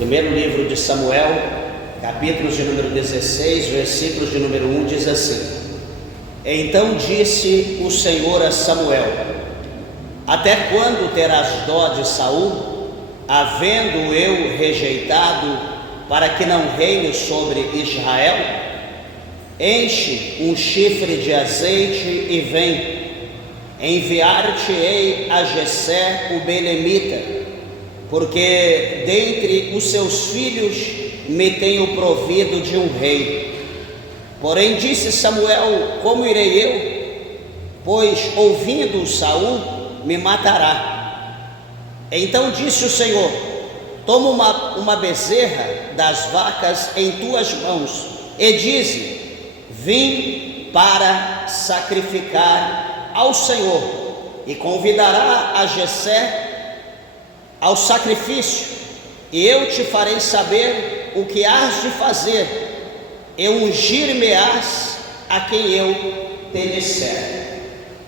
Primeiro livro de Samuel, capítulos de número 16, versículos de número 1, diz assim: Então disse o Senhor a Samuel: Até quando terás dó de Saul, havendo eu rejeitado, para que não reine sobre Israel? Enche um chifre de azeite e vem. Enviar-te-ei a Jessé o belemita, porque dentre os seus filhos me tenho provido de um rei. Porém disse Samuel: Como irei eu? Pois ouvindo Saul me matará. Então disse o Senhor: Toma uma bezerra das vacas em tuas mãos e dize: Vim para sacrificar ao Senhor, e convidará a Jessé ao sacrifício, e eu te farei saber o que hás de fazer, e ungir-me-ás a quem eu te disser.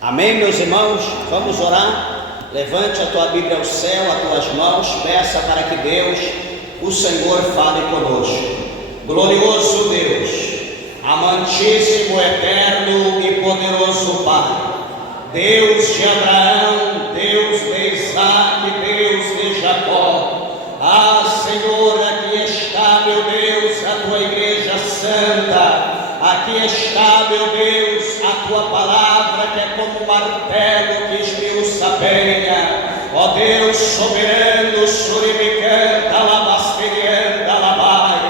Amém, meus irmãos? Vamos orar. Levante a tua Bíblia ao céu, as tuas mãos, peça para que Deus, o Senhor, fale conosco. Glorioso Deus, amantíssimo, eterno e poderoso Pai, Deus de Abraão, Deus de Isaac, Deus de Jacó. Senhor, aqui está, meu Deus, a tua igreja santa. Aqui está, meu Deus, a tua palavra, que é como um martelo que esmiuça a penha. Ó Deus soberano, suribicanta, labasterianta, labai.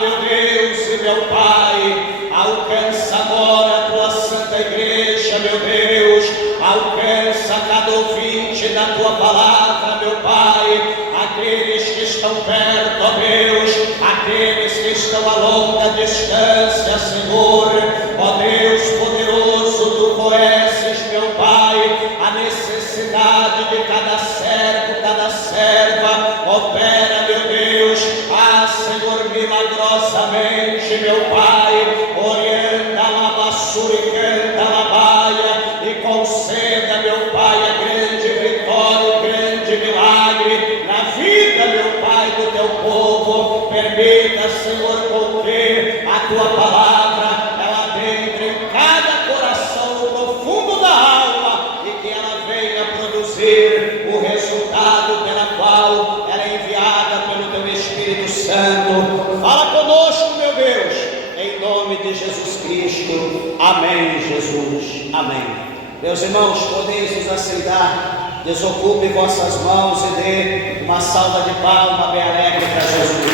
Meu Deus e meu Pai, alcança agora a tua santa igreja, meu Deus. Alcança cada ouvinte da tua palavra, meu Pai. Aqueles que estão perto, ó Deus, aqueles que estão a longa distância, Senhor. Ó Deus poderoso, tu conheces, meu Pai, a necessidade de cada servo, cada serva. Opera, meu Deus, Senhor, milagrosamente, meu Pai. Orienta, labassuricanta, labaia, e conceda, meu Pai, a grande vitória, o grande milagre na vida, meu Pai, do teu povo. Permita, Senhor, com que a tua palavra, ela entre em cada coração no profundo da alma, e que ela venha produzir o resultado pela qual ela é enviada pelo teu Espírito Santo. Fala conosco, meu Deus, em nome de Jesus Cristo. Amém, Jesus. Amém. Meus irmãos, podeis nos assentar. Desocupe vossas mãos e dê uma salva de palmas bem alegre para Jesus.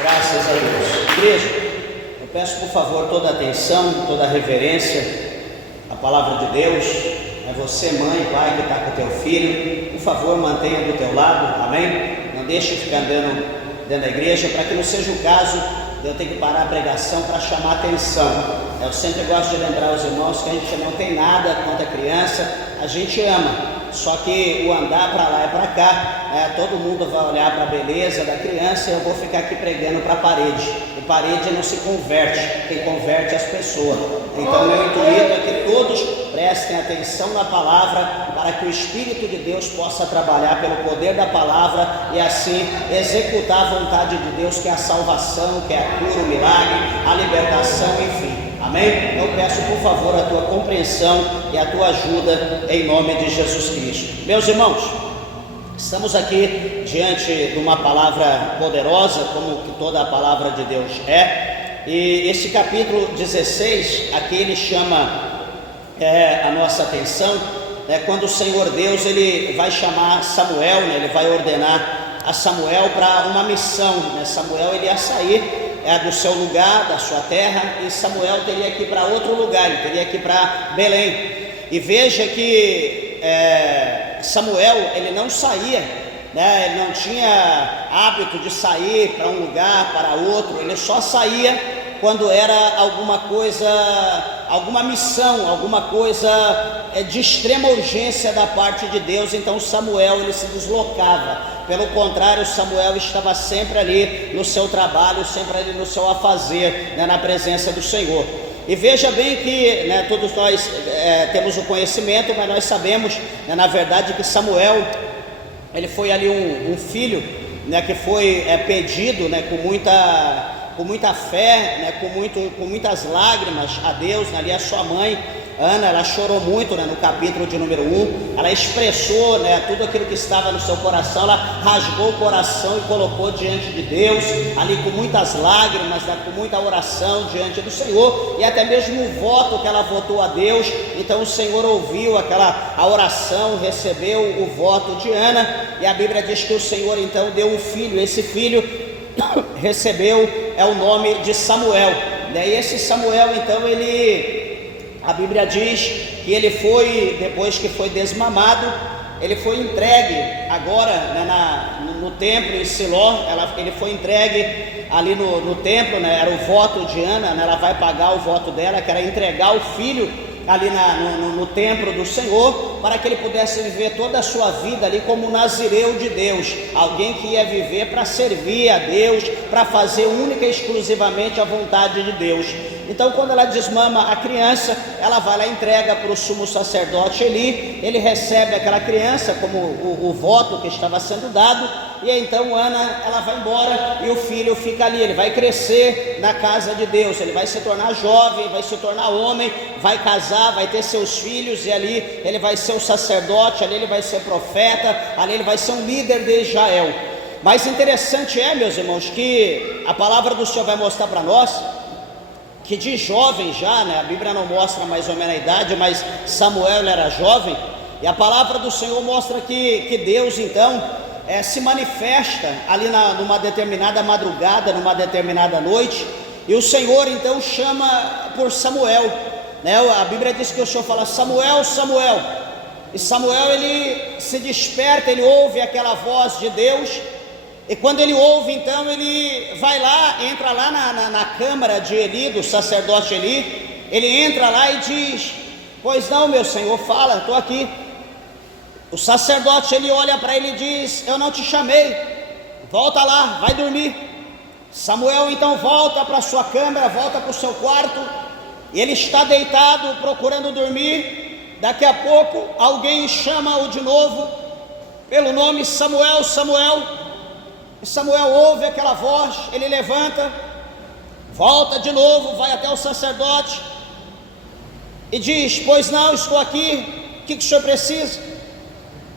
Graças a Deus. Igreja, eu peço por favor toda a atenção, toda a reverência à palavra de Deus. É você, mãe, pai, que está com o teu filho, por favor, mantenha do teu lado, amém? Não deixe ficar andando dentro da igreja, para que não seja o caso de eu ter que parar a pregação para chamar a atenção. Eu sempre gosto de lembrar os irmãos que a gente não tem nada contra a criança, a gente ama. Só que o andar para lá e para cá, todo mundo vai olhar para a beleza da criança e eu vou ficar aqui pregando para a parede. E parede não se converte, quem converte é as pessoas. Então meu intuito é que todos prestem atenção na palavra, para que o Espírito de Deus possa trabalhar pelo poder da palavra e assim executar a vontade de Deus, que é a salvação, que é a cura, o milagre, a libertação, enfim. Amém? Eu peço por favor a tua compreensão e a tua ajuda em nome de Jesus Cristo. Meus irmãos, estamos aqui diante de uma palavra poderosa, como que toda a palavra de Deus é, e esse capítulo 16, aqui ele chama a nossa atenção, quando o Senhor Deus ele vai chamar Samuel, ele vai ordenar a Samuel para uma missão. Samuel ele ia sair do seu lugar, da sua terra, e Samuel teria que ir para outro lugar, ele teria que ir para Belém. E veja que Samuel ele não saía, ele não tinha hábito de sair para um lugar, para outro, ele só saía quando era alguma coisa, alguma missão, alguma coisa de extrema urgência da parte de Deus. Então Samuel ele se deslocava. Pelo contrário, Samuel estava sempre ali no seu trabalho, sempre ali no seu afazer, na presença do Senhor. E veja bem que todos nós temos o conhecimento, mas nós sabemos, né, na verdade, que Samuel, ele foi ali um filho, né, que foi pedido, né, com muita fé, né, com muitas lágrimas a Deus, né, ali a sua mãe Ana, ela chorou muito, né, no capítulo de número 1, ela expressou, né, tudo aquilo que estava no seu coração, ela rasgou o coração e colocou diante de Deus, ali com muitas lágrimas, né, com muita oração diante do Senhor, e até mesmo o voto que ela votou a Deus. Então o Senhor ouviu a oração, recebeu o voto de Ana, e a Bíblia diz que o Senhor então deu um filho, esse filho recebeu o nome de Samuel, né, e esse Samuel então a Bíblia diz que ele foi, depois que foi desmamado, ele foi entregue agora, né, no templo em Siló, ele foi entregue ali no templo, né, era o voto de Ana, né, ela vai pagar o voto dela, que era entregar o filho ali no templo do Senhor, para que ele pudesse viver toda a sua vida ali como nazireu de Deus, alguém que ia viver para servir a Deus, para fazer única e exclusivamente a vontade de Deus. Então quando ela desmama a criança, ela vai lá e entrega para o sumo sacerdote Eli, ele recebe aquela criança como o voto que estava sendo dado, e então Ana, ela vai embora e o filho fica ali, ele vai crescer na casa de Deus, ele vai se tornar jovem, vai se tornar homem, vai casar, vai ter seus filhos, e ali ele vai ser um sacerdote, ali ele vai ser profeta, ali ele vai ser um líder de Israel. Mas interessante meus irmãos, que a palavra do Senhor vai mostrar para nós, que de jovem já, né, a Bíblia não mostra mais ou menos a idade, mas Samuel era jovem, e a palavra do Senhor mostra que Deus então se manifesta ali numa determinada madrugada, numa determinada noite, e o Senhor então chama por Samuel, né? A Bíblia diz que o Senhor fala: Samuel, Samuel, e Samuel ele se desperta, ele ouve aquela voz de Deus, e quando ele ouve, então ele vai lá, entra lá na câmara de Eli, do sacerdote Eli, ele entra lá e diz: pois não, meu senhor, fala, estou aqui. O sacerdote ele olha para ele e diz: eu não te chamei, volta lá, vai dormir. Samuel então volta para sua câmara, volta para o seu quarto, e ele está deitado procurando dormir. Daqui a pouco alguém chama-o de novo pelo nome: Samuel, Samuel. E Samuel ouve aquela voz, ele levanta, volta de novo, vai até o sacerdote e diz: pois não, estou aqui, o que o senhor precisa?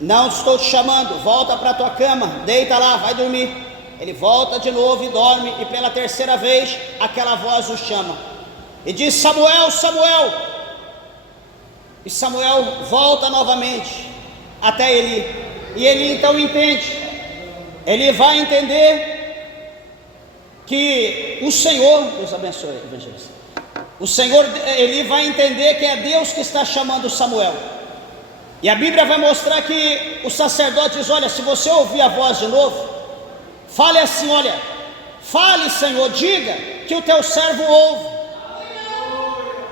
Não estou te chamando, volta para a tua cama, deita lá, vai dormir. Ele volta de novo e dorme, e pela terceira vez aquela voz o chama e diz: Samuel, Samuel. E Samuel volta novamente até Eli, e ele então entende, ele vai entender que o Senhor, Deus abençoe, evangelista, o Senhor, ele vai entender que é Deus que está chamando Samuel. E a Bíblia vai mostrar que o sacerdote diz: olha, se você ouvir a voz de novo, fale assim, olha, fale, Senhor, diga que o teu servo ouve.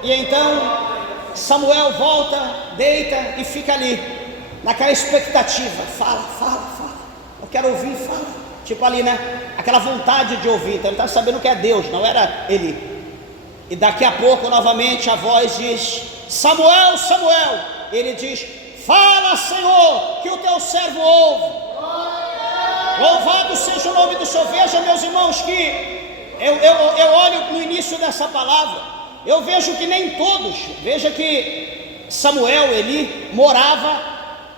E então Samuel volta, deita e fica ali, naquela expectativa: fala, fala, fala, eu quero ouvir, fala. Tipo ali, né? Aquela vontade de ouvir. Então ele está sabendo que é Deus, não era ele. E daqui a pouco novamente a voz diz: Samuel, Samuel. Ele diz: fala, Senhor, que o teu servo ouve. Louvado seja o nome do Senhor. Veja, meus irmãos, que eu olho no início dessa palavra, eu vejo que nem todos, veja que Samuel, Eli, morava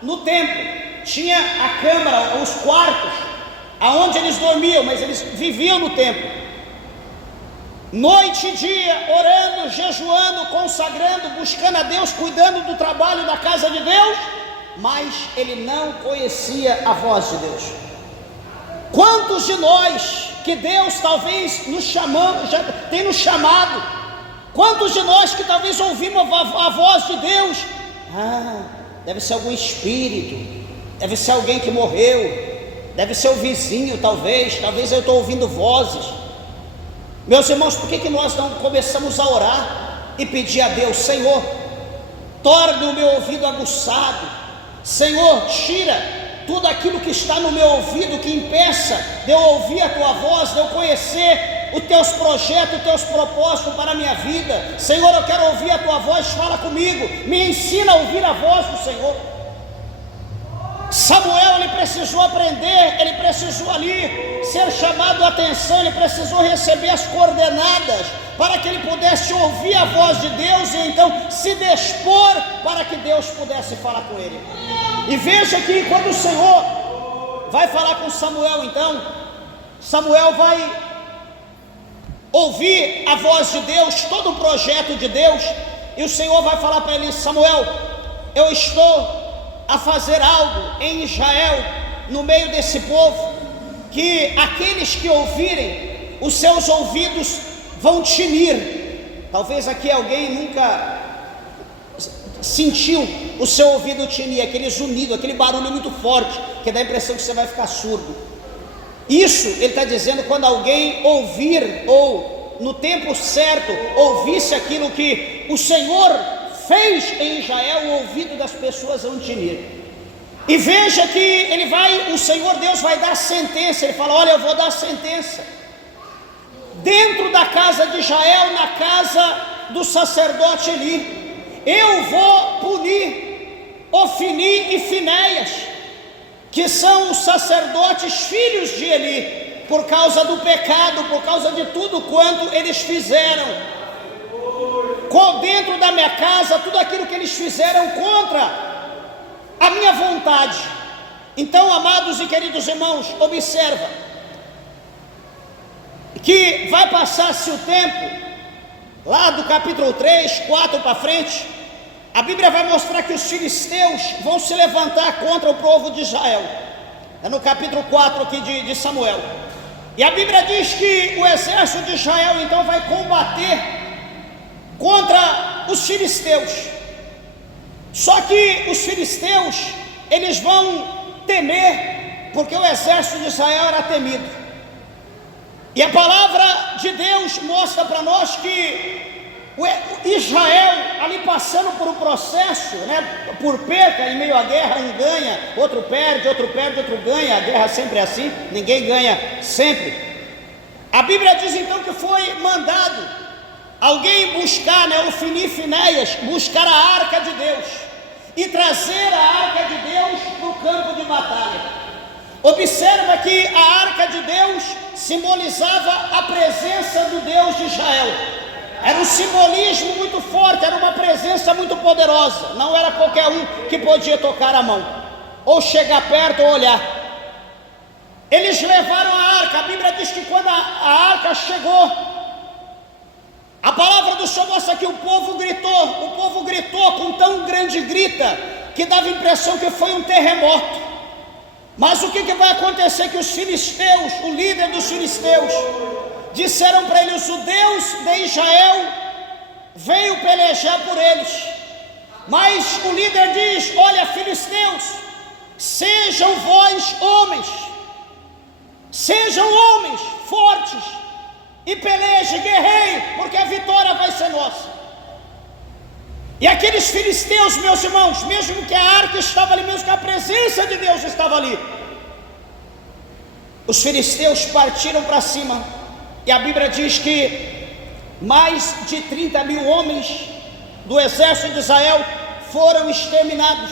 no templo, tinha a câmara, os quartos, aonde eles dormiam, mas eles viviam no templo, noite e dia, orando, jejuando, consagrando, buscando a Deus, cuidando do trabalho da casa de Deus, mas ele não conhecia a voz de Deus. Quantos de nós que Deus talvez nos chamando, já tem nos chamado, quantos de nós que talvez ouvimos a voz de Deus, deve ser algum espírito, deve ser alguém que morreu, deve ser o vizinho, talvez eu estou ouvindo vozes. Meus irmãos, por que nós não começamos a orar e pedir a Deus: Senhor, torne o meu ouvido aguçado, Senhor, tira tudo aquilo que está no meu ouvido que impeça de eu ouvir a tua voz, de eu conhecer os teus projetos, os teus propósitos para a minha vida. Senhor, eu quero ouvir a tua voz, fala comigo, me ensina a ouvir a voz do Senhor. Samuel, ele precisou aprender, ele precisou ali ser chamado a atenção, ele precisou receber as coordenadas para que ele pudesse ouvir a voz de Deus e então se dispor para que Deus pudesse falar com ele. E veja que quando o Senhor vai falar com Samuel, então Samuel vai ouvir a voz de Deus, todo o projeto de Deus, e o Senhor vai falar para ele: Samuel, eu estou a fazer algo em Israel, no meio desse povo, que aqueles que ouvirem, os seus ouvidos vão tinir. Talvez aqui alguém nunca sentiu o seu ouvido tinir, aquele zunido, aquele barulho muito forte, que dá a impressão que você vai ficar surdo. Isso ele está dizendo quando alguém ouvir, ou no tempo certo, ouvisse aquilo que o Senhor fez em Israel, o ouvido das pessoas vão tinir. E veja que o Senhor Deus vai dar sentença. Ele fala: olha, eu vou dar sentença dentro da casa de Israel, na casa do sacerdote Eli. Eu vou punir Ofni e Finéias, que são os sacerdotes filhos de Eli, por causa do pecado, por causa de tudo quanto eles fizeram dentro da minha casa, tudo aquilo que eles fizeram contra a minha vontade. Então, amados e queridos irmãos, observa que vai passar-se o tempo, lá do capítulo 3, 4 para frente, a Bíblia vai mostrar que os filisteus vão se levantar contra o povo de Israel. É no capítulo 4 aqui de Samuel. E a Bíblia diz que o exército de Israel então vai combater contra os filisteus. Só que os filisteus, eles vão temer, porque o exército de Israel era temido. E a palavra de Deus mostra para nós que Israel, ali passando por um processo, por perca em meio à guerra, um ganha, outro perde, outro ganha. A guerra sempre é assim, ninguém ganha sempre. A Bíblia diz então que foi mandado alguém buscar, Ofni e Finéias, buscar a arca de Deus e trazer a arca de Deus para o campo de batalha. Observa que a arca de Deus simbolizava a presença do Deus de Israel. Era um simbolismo muito forte, era uma presença muito poderosa. Não era qualquer um que podia tocar a mão, ou chegar perto ou olhar. Eles levaram a arca. A Bíblia diz que quando a arca chegou, a palavra do Senhor mostra que o povo gritou com tão grande grita, que dava a impressão que foi um terremoto. Mas o que vai acontecer? Que os filisteus, o líder dos filisteus, disseram para eles: o Deus de Israel veio pelejar por eles. Mas o líder diz: olha, filisteus, sejam vós homens, sejam homens fortes, e peleje, guerreie, porque a vitória vai ser nossa. E aqueles filisteus, meus irmãos, mesmo que a arca estava ali, mesmo que a presença de Deus estava ali, os filisteus partiram para cima. E a Bíblia diz que mais de 30 mil homens do exército de Israel foram exterminados.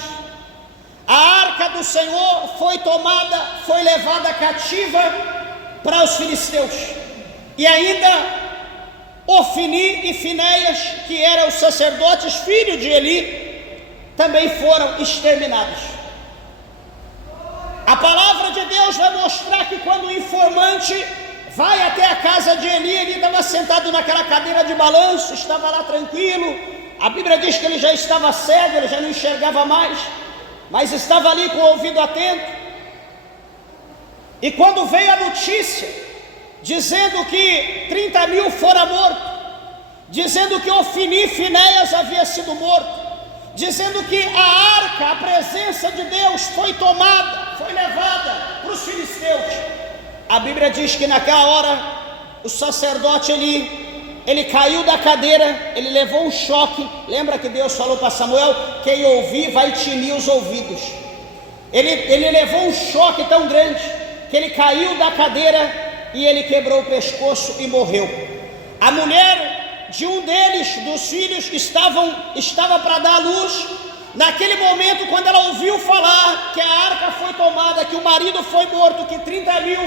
A arca do Senhor foi tomada, foi levada cativa para os filisteus. E ainda Ofni e Finéias, que eram os sacerdotes filhos de Eli, também foram exterminados. A palavra de Deus vai mostrar que quando o informante vai até a casa de Eli, ele estava sentado naquela cadeira de balanço, estava lá tranquilo. A Bíblia diz que ele já estava cego, ele já não enxergava mais, mas estava ali com o ouvido atento. E quando veio a notícia dizendo que 30 mil foram mortos, dizendo que Ofni e Finéias havia sido morto, dizendo que a arca, a presença de Deus foi tomada, foi levada para os filisteus, a Bíblia diz que naquela hora o sacerdote ele caiu da cadeira, ele levou um choque. Lembra que Deus falou para Samuel: quem ouvir vai tinir os ouvidos. Ele levou um choque tão grande que ele caiu da cadeira e ele quebrou o pescoço e morreu. A mulher de um deles, dos filhos, estava para dar à luz. Naquele momento, quando ela ouviu falar que a arca foi tomada, que o marido foi morto, que 30 mil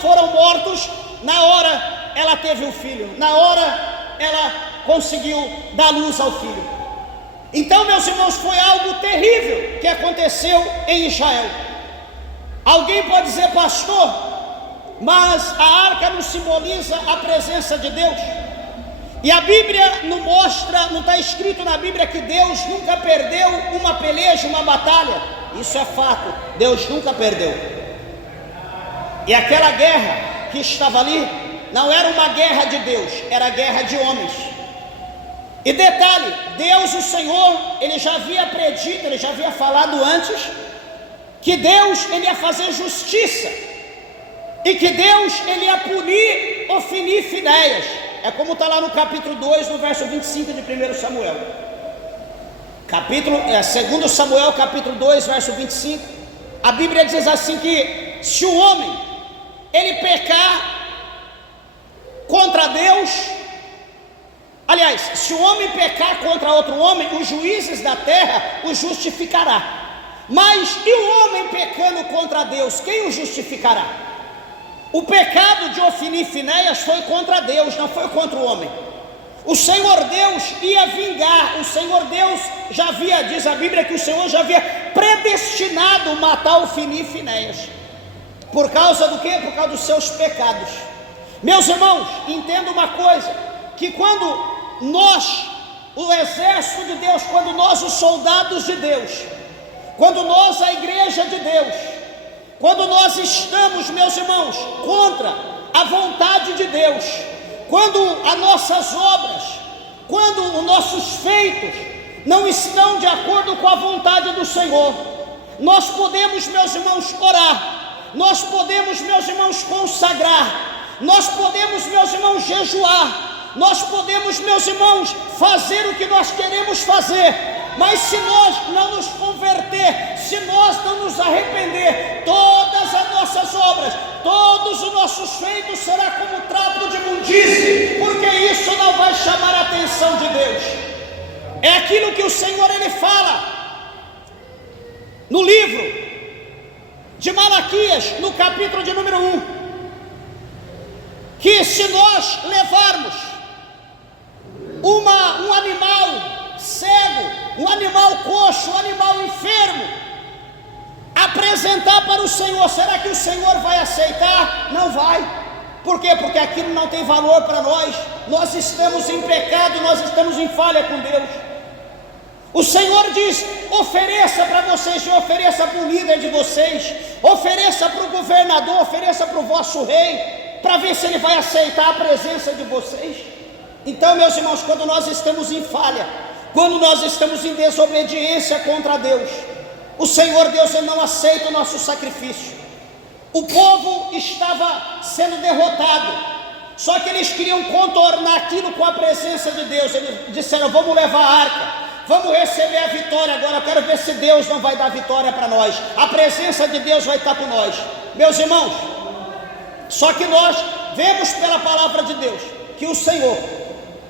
foram mortos, na hora ela teve um filho, na hora ela conseguiu dar luz ao filho. Então, meus irmãos, foi algo terrível que aconteceu em Israel. Alguém pode dizer, pastor, mas a arca não simboliza a presença de Deus? E a Bíblia não mostra, não está escrito na Bíblia que Deus nunca perdeu uma peleja, uma batalha. Isso é fato, Deus nunca perdeu. E aquela guerra que estava ali não era uma guerra de Deus, era guerra de homens. E detalhe, Deus, o Senhor, ele já havia predito, ele já havia falado antes, que Deus, ele ia fazer justiça, e que Deus, ele ia punir Ofni e Finéias. É como está lá no capítulo 2, no verso 25 de 1 Samuel. 2 Samuel, capítulo 2, verso 25. A Bíblia diz assim que se o homem, ele pecar contra Deus, aliás, se o homem pecar contra outro homem, os juízes da terra o justificará. Mas e o homem pecando contra Deus, quem o justificará? O pecado de Ofni e Finéias foi contra Deus, não foi contra o homem. O Senhor Deus ia vingar, o Senhor Deus já havia, diz a Bíblia, que o Senhor já havia predestinado matar Ofni e Finéias. Por causa do quê? Por causa dos seus pecados. Meus irmãos, entenda uma coisa, que quando nós, o exército de Deus, quando nós, os soldados de Deus, quando nós, a igreja de Deus, quando nós estamos, meus irmãos, contra a vontade de Deus, quando as nossas obras, quando os nossos feitos não estão de acordo com a vontade do Senhor, nós podemos, meus irmãos, orar, nós podemos, meus irmãos, consagrar, nós podemos, meus irmãos, jejuar, nós podemos, meus irmãos, fazer o que nós queremos fazer, mas se nós não nos converter, se nós não nos arrepender, todas as nossas obras, todos os nossos feitos será como trapo de imundície, porque isso não vai chamar a atenção de Deus. É aquilo que o Senhor, ele fala no livro de Malaquias, no capítulo de número 1, que se nós levarmos um animal cego, um animal coxo, um animal enfermo, apresentar para o Senhor, será que o Senhor vai aceitar? Não vai. Por quê? Porque aquilo não tem valor para nós. Nós estamos em pecado, nós estamos em falha com Deus. O Senhor diz, ofereça para vocês, ofereça para o líder de vocês, ofereça para o governador, ofereça para o vosso rei, para ver se ele vai aceitar a presença de vocês. Então, meus irmãos, quando nós estamos em falha, quando nós estamos em desobediência contra Deus, o Senhor Deus, ele não aceita o nosso sacrifício. O povo estava sendo derrotado, só que eles queriam contornar aquilo com a presença de Deus. Eles disseram, vamos levar a arca, vamos receber a vitória agora, eu quero ver se Deus não vai dar vitória para nós, a presença de Deus vai estar com nós. Meus irmãos, só que nós vemos pela palavra de Deus, que o Senhor,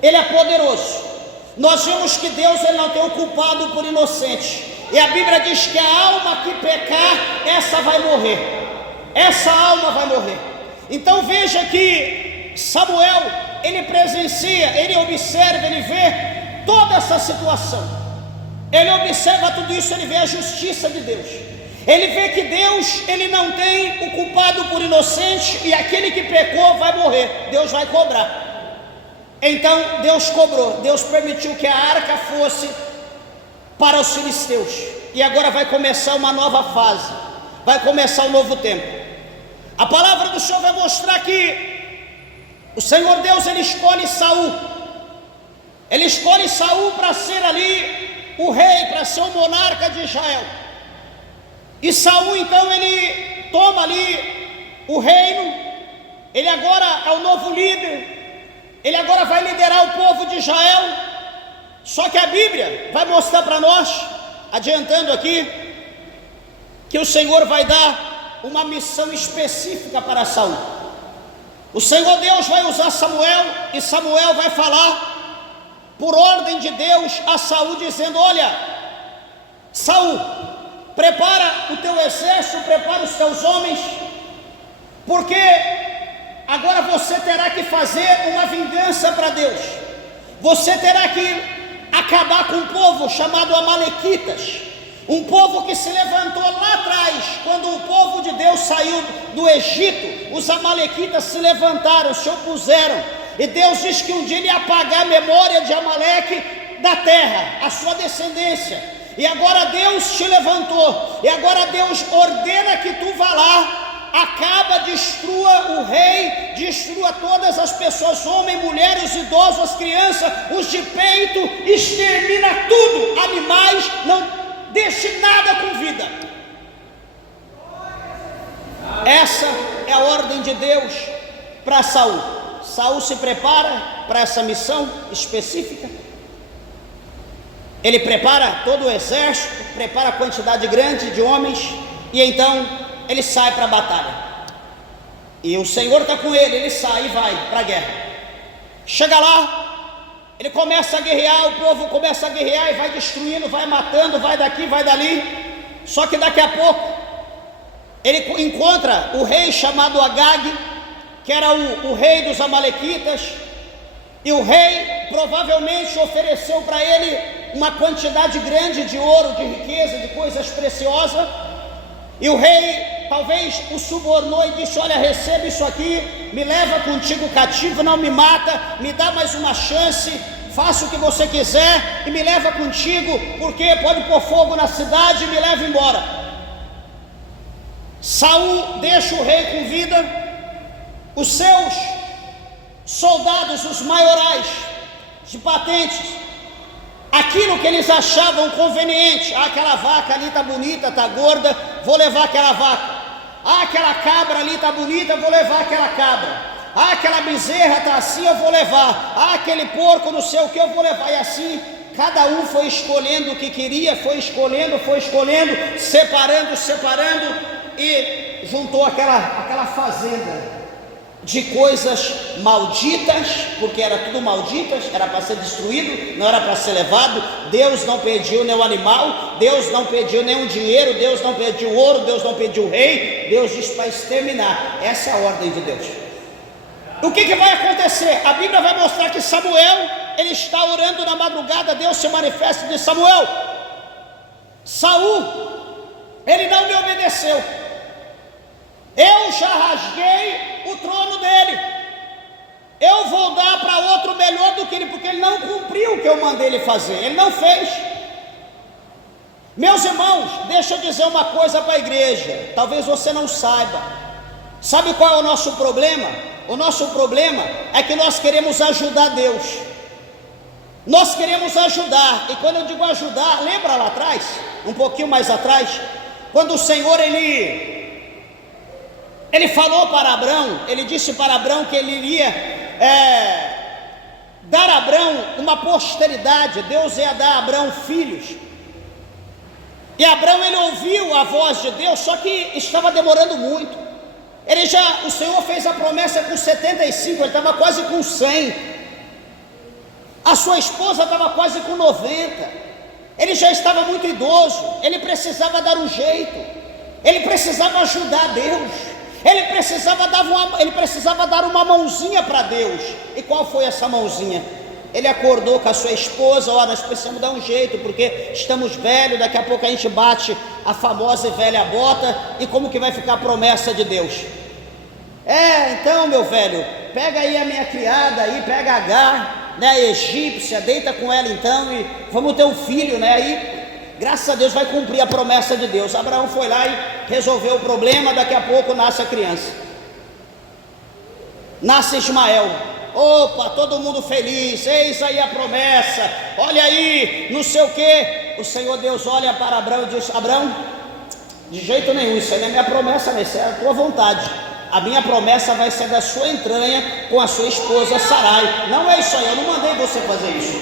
ele é poderoso. Nós vemos que Deus, ele não tem o culpado por inocente, e a Bíblia diz que a alma que pecar, essa vai morrer, essa alma vai morrer. Então veja que Samuel, ele presencia, ele observa, ele vê toda essa situação, ele observa tudo isso, ele vê a justiça de Deus, ele vê que Deus, ele não tem o culpado por inocente, e aquele que pecou vai morrer, Deus vai cobrar. Então Deus cobrou, Deus permitiu que a arca fosse para os filisteus, e agora vai começar uma nova fase, vai começar um novo tempo. A palavra do Senhor vai mostrar que o Senhor Deus, ele escolhe Saul, ele escolhe Saul para ser ali o rei, para ser o monarca de Israel. E Saul então ele toma ali o reino, ele agora é o novo líder, ele agora vai liderar o povo de Israel. Só que a Bíblia vai mostrar para nós, adiantando aqui, que o Senhor vai dar uma missão específica para Saul. O Senhor Deus vai usar Samuel, e Samuel vai falar, por ordem de Deus, a Saul, dizendo: olha, Saul, prepara o teu exército, prepara os teus homens, porque agora você terá que fazer uma vingança para Deus. Você terá que acabar com um povo chamado Amalequitas, um povo que se levantou lá atrás, quando o povo de Deus saiu do Egito. Os Amalequitas se levantaram, se opuseram, e Deus diz que um dia ele ia apagar a memória de Amaleque da terra, a sua descendência. E agora Deus te levantou, e agora Deus ordena que tu vá lá, acaba, destrua o rei, destrua todas as pessoas, homens, mulheres, idosos, crianças, os de peito, extermina tudo, animais, não deixe nada com vida. Essa é a ordem de Deus para Saul. Saul se prepara para essa missão específica. Ele prepara todo o exército, prepara a quantidade grande de homens, e então ele sai para a batalha. E o Senhor está com ele, ele sai e vai para a guerra. Chega lá, ele começa a guerrear, o povo começa a guerrear e vai destruindo, vai matando, vai daqui, vai dali. Só que daqui a pouco ele encontra o rei chamado Agag, que era o rei dos Amalequitas, e o rei provavelmente ofereceu para ele uma quantidade grande de ouro, de riqueza, de coisas preciosas. E o rei talvez o subornou e disse: olha, receba isso aqui, me leva contigo cativo, não me mata, me dá mais uma chance, faça o que você quiser e me leva contigo, porque pode pôr fogo na cidade e me leva embora. Saul deixa o rei com vida, os seus soldados, os maiorais de patentes, aquilo que eles achavam conveniente: aquela vaca ali está bonita, está gorda, vou levar aquela vaca. Aquela cabra ali está bonita, vou levar aquela cabra. Aquela bezerra está assim, eu vou levar. Aquele porco não sei o que, eu vou levar. E assim, cada um foi escolhendo o que queria, foi escolhendo, separando, e juntou aquela fazenda de coisas malditas, porque era tudo malditas, era para ser destruído, não era para ser levado. Deus não pediu nenhum animal, Deus não pediu nenhum dinheiro, Deus não pediu ouro, Deus não pediu rei, Deus disse para exterminar. Essa é a ordem de Deus. O que vai acontecer? A Bíblia vai mostrar que Samuel, ele está orando na madrugada, Deus se manifesta e diz: Samuel, Saul, ele não me obedeceu, eu já rasguei o trono dele, eu vou dar para outro melhor do que ele, porque ele não cumpriu o que eu mandei ele fazer, ele não fez. Meus irmãos, deixa eu dizer uma coisa para a igreja, talvez você não saiba. Sabe qual é o nosso problema? O nosso problema é que nós queremos ajudar Deus, nós queremos ajudar, e quando eu digo ajudar, lembra lá atrás, um pouquinho mais atrás, quando o Senhor ele falou para Abrão, ele disse para Abrão que ele iria dar a Abrão uma posteridade, Deus ia dar a Abrão filhos. E Abrão, ele ouviu a voz de Deus, só que estava demorando muito. O Senhor fez a promessa com 75, ele estava quase com 100. A sua esposa estava quase com 90. Ele já estava muito idoso, ele precisava dar um jeito, ele precisava ajudar Deus. Ele precisava dar uma mãozinha para Deus. E qual foi essa mãozinha? Ele acordou com a sua esposa: ó, nós precisamos dar um jeito, porque estamos velhos, daqui a pouco a gente bate a famosa e velha bota, e como que vai ficar a promessa de Deus? Então, meu velho, pega aí a minha criada aí, pega a Agar, né, egípcia, deita com ela então, e vamos ter um filho, né, aí graças a Deus vai cumprir a promessa de Deus. Abraão foi lá e resolveu o problema, daqui a pouco nasce a criança, nasce Ismael. Opa, todo mundo feliz, eis aí a promessa, olha aí, não sei o que. O Senhor Deus olha para Abraão e diz: Abraão, de jeito nenhum, isso aí não é minha promessa, isso é a tua vontade. A minha promessa vai ser da sua entranha com a sua esposa Sarai. Não é isso aí, eu não mandei você fazer isso.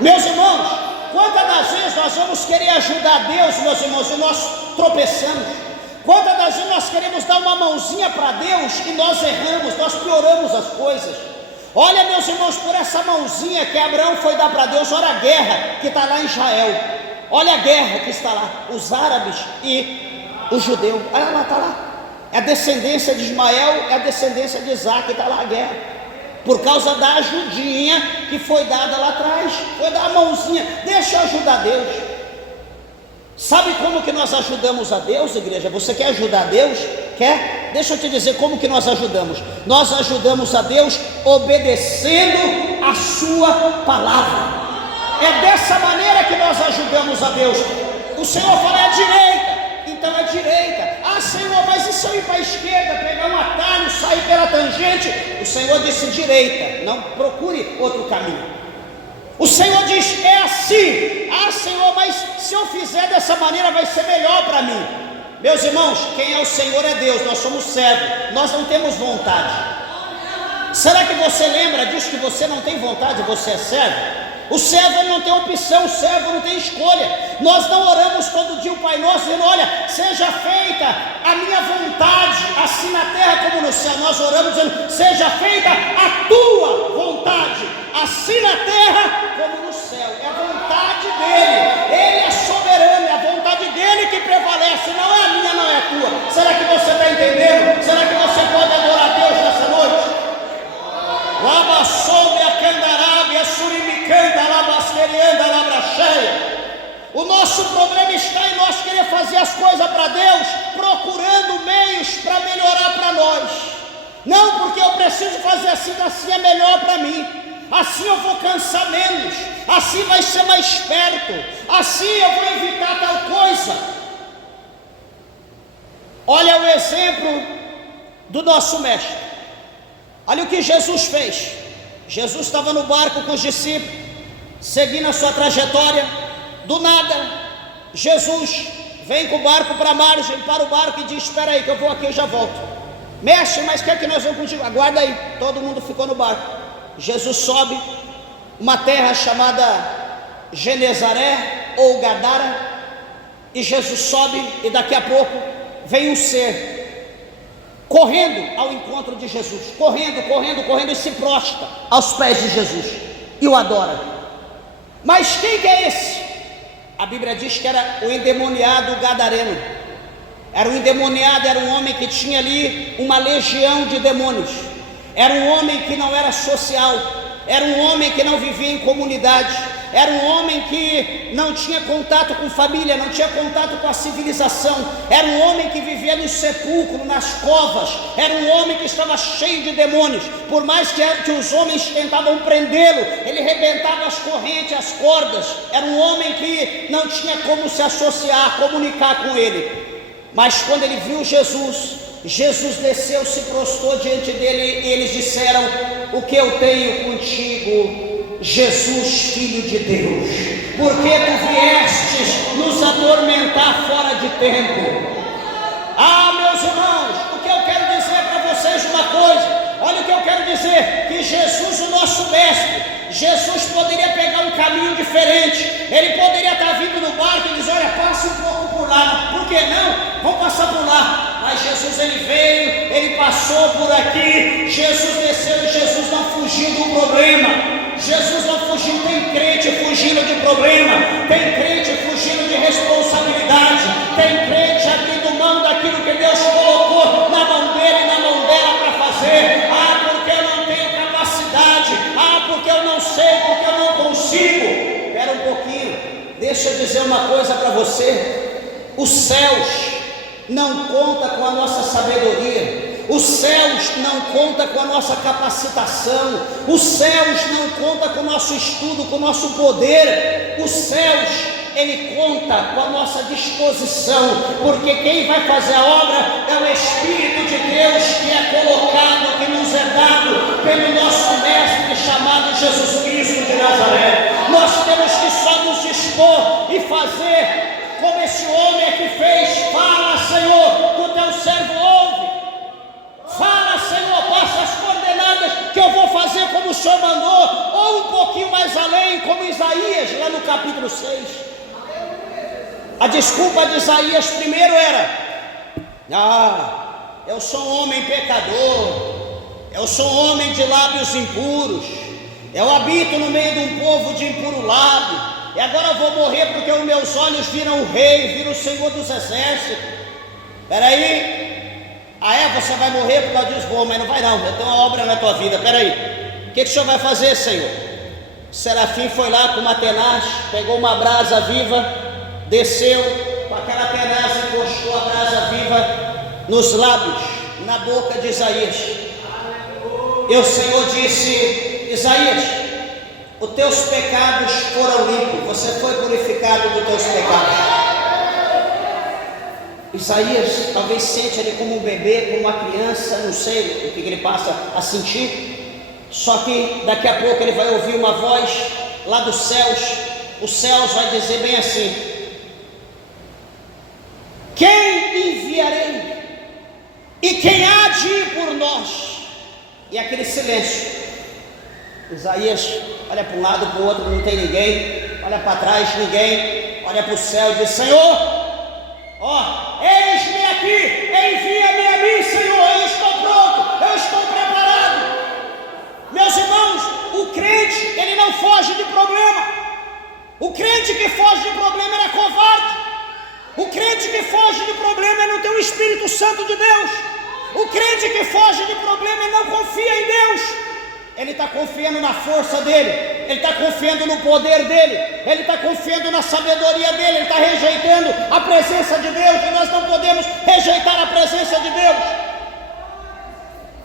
Meus irmãos, quantas das vezes nós vamos querer ajudar Deus, meus irmãos, e nós tropeçamos? Quantas das vezes nós queremos dar uma mãozinha para Deus e nós erramos, nós pioramos as coisas. Olha, meus irmãos, por essa mãozinha que Abraão foi dar para Deus, olha a guerra que está lá em Israel, olha a guerra que está lá, os árabes e os judeus, olha lá, está lá, é a descendência de Ismael, é a descendência de Isaac, está lá a guerra, por causa da ajudinha que foi dada lá atrás, foi dar a mãozinha, deixa eu ajudar Deus. Sabe como que nós ajudamos a Deus, igreja? Você quer ajudar a Deus? Quer? Deixa eu te dizer como que nós ajudamos. Nós ajudamos a Deus obedecendo a sua palavra. É dessa maneira que nós ajudamos a Deus. O Senhor fala é a direita, então é direita. Ah, Senhor, mas e se eu ir para a esquerda, pegar um atalho, sair pela tangente? O Senhor disse direita, não procure outro caminho. O Senhor diz, é assim. Ah, Senhor, mas se eu fizer dessa maneira vai ser melhor para mim. Meus irmãos, quem é o Senhor é Deus, nós somos servos, nós não temos vontade. Será que você lembra disso, que você não tem vontade, você é servo? O servo não tem opção, o servo não tem escolha. Nós não oramos todo dia o Pai Nosso dizendo, olha, seja feita a minha vontade, assim na terra como no céu. Nós oramos dizendo, seja feita a tua vontade, assim na terra como no céu. É a vontade dele, ele é soberano, é a vontade dele que prevalece, não é a minha, não é a tua. Será que você está entendendo? Será que você pode adorar a Deus nessa noite? Laba soube a candarábia, surimicanda, labasquerianda, labracheia. O nosso problema está em nós querer fazer as coisas para Deus, procurando meios para melhorar para nós. Não, porque eu preciso fazer assim é melhor para mim. Assim eu vou cansar menos, assim vai ser mais perto, assim eu vou evitar tal coisa. Olha o exemplo do nosso mestre. Olha o que Jesus fez. Jesus estava no barco com os discípulos, seguindo a sua trajetória. Do nada, Jesus vem com o barco para a margem, para o barco e diz, espera aí que eu vou aqui, eu já volto. Mestre, mas quer que nós vamos contigo? Aguarda aí. Todo mundo ficou no barco. Jesus sobe uma terra chamada Genezaré ou Gadara, e Jesus sobe e daqui a pouco vem um ser correndo ao encontro de Jesus, correndo e se prostra aos pés de Jesus e o adora. Mas quem que é esse? A Bíblia diz que era o endemoniado gadareno. Era um endemoniado, era um homem que tinha ali uma legião de demônios. Era um homem que não era social, era um homem que não vivia em comunidade, era um homem que não tinha contato com família, não tinha contato com a civilização, era um homem que vivia no sepulcro, nas covas, era um homem que estava cheio de demônios. Por mais que os homens tentavam prendê-lo, ele rebentava as correntes, as cordas. Era um homem que não tinha como se associar, comunicar com ele. Mas quando ele viu Jesus desceu, se prostrou diante dele e eles disseram, o que eu tenho contigo, Jesus, Filho de Deus? Porque tu viestes nos atormentar fora de tempo. Ah, meus irmãos, o que eu quero dizer para vocês uma coisa, olha o que eu quero dizer, que Jesus, o nosso mestre, Jesus poderia pegar um caminho diferente, ele poderia estar vindo no barco e dizer, olha, passe um pouco por lá, por que não? Vamos passar por lá. Mas Jesus, ele veio, ele passou por aqui, Jesus desceu e Jesus não fugiu do problema. Jesus não fugiu. Tem crente fugindo de problema, tem crente fugindo de responsabilidade, tem crente abrindo mão daquilo que Deus colocou na mão dele e na mão dela para fazer. Ah, porque eu não tenho capacidade, ah, porque eu não sei, porque eu não consigo. Espera um pouquinho, deixa eu dizer uma coisa para você. Os céus não conta com a nossa sabedoria, os céus não conta com a nossa capacitação, os céus não conta com o nosso estudo, com o nosso poder. Os céus, ele conta com a nossa disposição, porque quem vai fazer a obra é o Espírito de Deus que é colocado, que nos é dado pelo nosso mestre chamado Jesus Cristo de Nazaré. Nós temos que só nos dispor e fazer como esse homem que fez. Fala, Senhor, o teu servo ouve. Fala, Senhor, passa as coordenadas que eu vou fazer como o Senhor mandou, ou um pouquinho mais além, como Isaías, lá no capítulo 6. A desculpa de Isaías primeiro era, Eu sou um homem pecador, eu sou um homem de lábios impuros, eu habito no meio de um povo de impuro lábio, e agora eu vou morrer porque os meus olhos viram o Rei, viram o Senhor dos Exércitos. Peraí, você vai morrer por causa disso? Bom, mas não vai não, eu tenho uma obra na tua vida. Peraí, o que o Senhor vai fazer, Senhor? O serafim foi lá com uma tenaz, pegou uma brasa viva, desceu com aquela tenaz, encostou a brasa viva nos lábios, na boca de Isaías. E o Senhor disse: Isaías, os teus pecados foram limpos, você foi purificado dos teus pecados. Isaías talvez sente ali como um bebê, como uma criança, não sei o que ele passa a sentir, só que daqui a pouco ele vai ouvir uma voz lá dos céus. Os céus vai dizer bem assim: quem enviarei? E quem há de ir por nós? E aquele silêncio. Isaías olha para um lado, para o outro, não tem ninguém, olha para trás, ninguém, olha para o céu e diz: Senhor, eis-me aqui, envia-me a mim, Senhor, eu estou pronto, eu estou preparado. Meus irmãos, o crente, ele não foge de problema. O crente que foge de problema, ele é covarde. O crente que foge de problema, ele não tem o Espírito Santo de Deus. O crente que foge de problema, ele não confia em Deus. Ele está confiando na força dele, ele está confiando no poder dele, ele está confiando na sabedoria dele, ele está rejeitando a presença de Deus, e nós não podemos rejeitar a presença de Deus.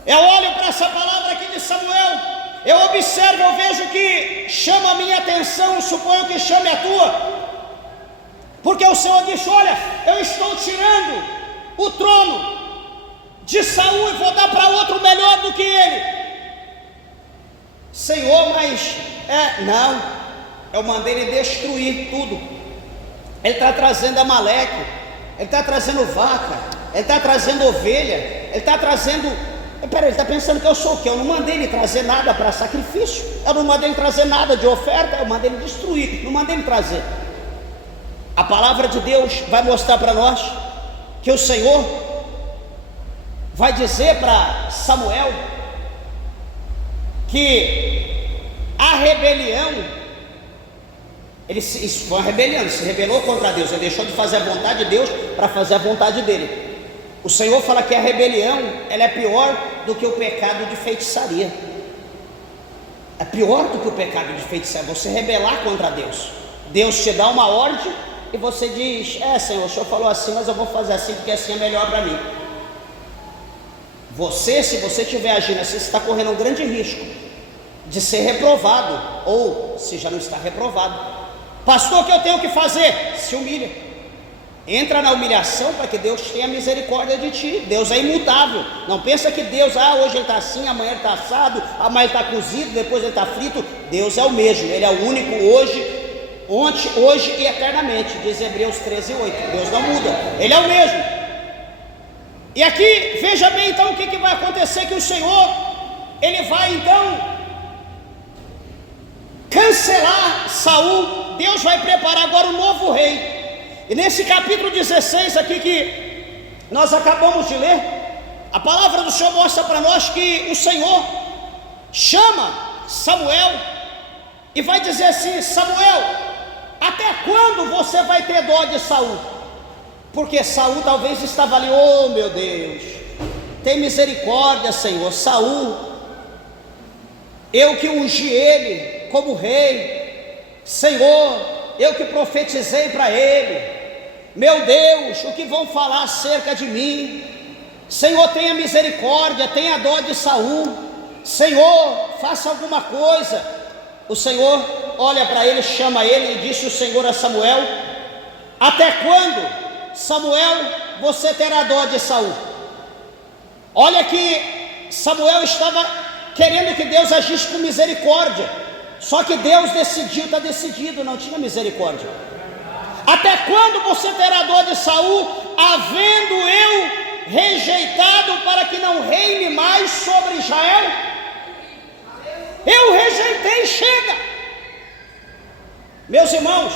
Eu olho para essa palavra aqui de Samuel, eu observo, eu vejo que chama a minha atenção, suponho que chame a tua, porque o Senhor disse: olha, eu estou tirando o trono de Saul e vou dar para outro melhor do que ele. Senhor, mas não, eu mandei ele destruir tudo. Ele está trazendo Amaleque, ele está trazendo vaca, ele está trazendo ovelha, ele está trazendo. Peraí, ele está pensando que eu sou o quê? Eu não mandei ele trazer nada para sacrifício, eu não mandei ele trazer nada de oferta, eu mandei ele destruir, não mandei ele trazer. A palavra de Deus vai mostrar para nós que o Senhor vai dizer para Samuel que a rebelião, isso foi uma rebelião, ele se rebelou contra Deus, ele deixou de fazer a vontade de Deus para fazer a vontade dele. O Senhor fala que a rebelião, ela é pior do que o pecado de feitiçaria. É pior do que o pecado de feitiçaria, você rebelar contra Deus. Deus te dá uma ordem e você diz: Senhor, o Senhor falou assim, mas eu vou fazer assim porque assim é melhor para mim. Se você estiver agindo assim, você está correndo um grande risco de ser reprovado, ou se já não está reprovado. Pastor, o que eu tenho que fazer? Se humilha, entra na humilhação para que Deus tenha misericórdia de ti. Deus é imutável, não pensa que Deus, hoje ele está assim, amanhã ele está assado, amanhã ele está cozido, depois ele está frito. Deus é o mesmo, ele é o único hoje, ontem, hoje e eternamente, diz Hebreus 13:8, Deus não muda, ele é o mesmo. E aqui, veja bem então o que vai acontecer, que o Senhor, ele vai então cancelar Saul. Deus vai preparar agora um novo rei. E nesse capítulo 16 aqui que nós acabamos de ler, a palavra do Senhor mostra para nós que o Senhor chama Samuel e vai dizer assim: Samuel, até quando você vai ter dó de Saul? Porque Saul talvez estava ali: oh meu Deus, tem misericórdia, Senhor. Saul, eu que ungi ele como rei, Senhor, eu que profetizei para ele, meu Deus, o que vão falar acerca de mim? Senhor, tenha misericórdia, tenha dó de Saul, Senhor, faça alguma coisa. O Senhor olha para ele, chama ele, e disse o Senhor a Samuel: até quando, Samuel, você terá dó de Saul? Olha que Samuel estava querendo que Deus agisse com misericórdia, só que Deus decidiu, está decidido, não tinha misericórdia. Até quando você terá dó de Saul, havendo eu rejeitado para que não reine mais sobre Israel? Eu rejeitei, chega. Meus irmãos,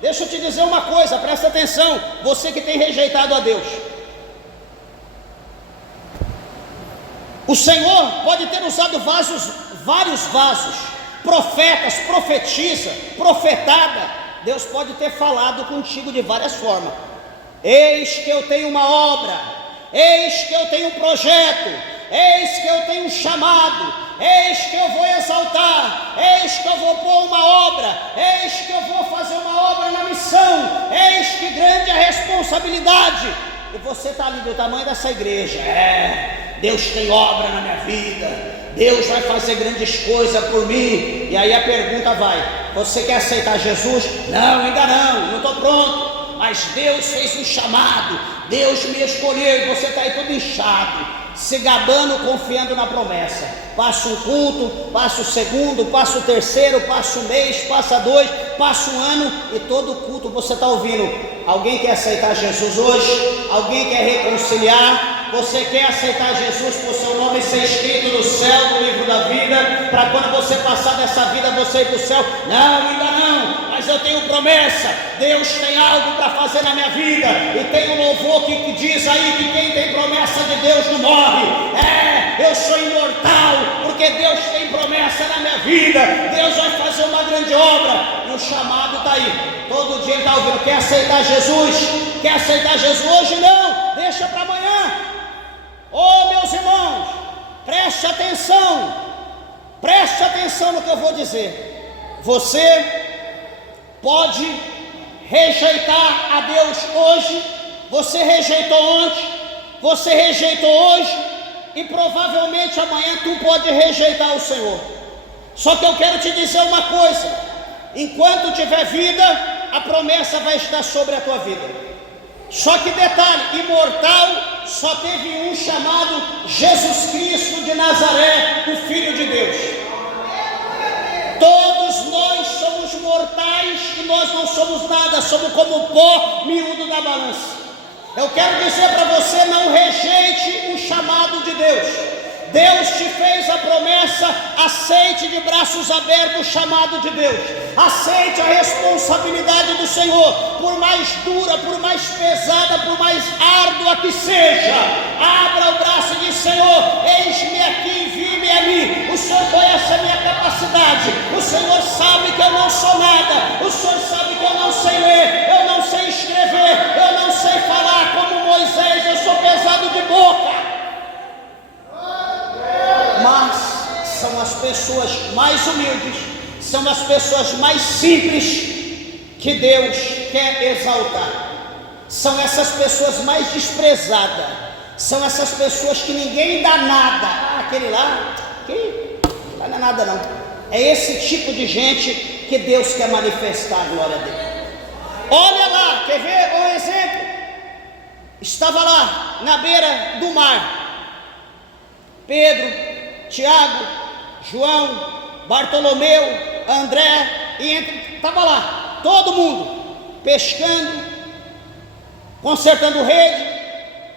deixa eu te dizer uma coisa, presta atenção, você que tem rejeitado a Deus. O Senhor pode ter usado vários vasos, profetas, profetisa, profetada. Deus pode ter falado contigo de várias formas. Eis que eu tenho uma obra, eis que eu tenho um projeto, eis que eu tenho um chamado, eis que eu vou exaltar, eis que eu vou pôr uma obra, eis que eu vou fazer uma obra na missão, eis que grande é a responsabilidade. E você está ali do tamanho dessa igreja. Deus tem obra na minha vida, Deus vai fazer grandes coisas por mim. E aí a pergunta vai: você quer aceitar Jesus? Não, ainda não estou pronto, mas Deus fez um chamado, Deus me escolheu. E você está aí todo inchado, se gabando, confiando na promessa. Passa um culto, passa o segundo, passa o terceiro, passa um mês, passa 2, passa um ano, e todo culto você está ouvindo: alguém quer aceitar Jesus hoje? Alguém quer reconciliar? Você quer aceitar Jesus por seu nome ser escrito no céu, no livro da vida, para quando você passar dessa vida você ir para o céu? Não, ainda não, mas eu tenho promessa. Deus tem algo para fazer na minha vida, e tem um louvor que diz aí que quem tem promessa de Deus não morre. Eu sou imortal, porque Deus tem promessa na minha vida. Deus vai fazer uma grande obra, e o chamado está aí. Todo dia ele está ouvindo: quer aceitar Jesus? Quer aceitar Jesus hoje? Não, deixa para amanhã. Meus irmãos, preste atenção no que eu vou dizer. Você pode rejeitar a Deus hoje, você rejeitou ontem, você rejeitou hoje, e provavelmente amanhã tu pode rejeitar o Senhor. Só que eu quero te dizer uma coisa: enquanto tiver vida, a promessa vai estar sobre a tua vida. Só que detalhe, imortal só teve um, chamado Jesus Cristo de Nazaré, o Filho de Deus. Todos nós somos mortais, e nós não somos nada, somos como pó miúdo da balança. Eu quero dizer para você: não rejeite o chamado de Deus. Deus te fez a promessa, aceite de braços abertos o chamado de Deus, aceite a responsabilidade do Senhor, por mais dura, por mais pesada, por mais árdua que seja. Abra o braço e diz: Senhor, eis-me aqui, envie-me a mim. O Senhor conhece a minha capacidade, o Senhor sabe que eu não sou nada, o Senhor sabe que eu não sei ler, eu não sei escrever, eu não sei falar como Moisés, eu sou pesado de boca. Mas são as pessoas mais humildes, são as pessoas mais simples que Deus quer exaltar. São essas pessoas mais desprezadas, são essas pessoas que ninguém dá nada. Aquele lá, que não dá nada não. É esse tipo de gente que Deus quer manifestar a glória dele. Olha lá, quer ver um exemplo? Estava lá na beira do mar Pedro, Tiago, João, Bartolomeu, André, e estava lá todo mundo pescando, consertando rede,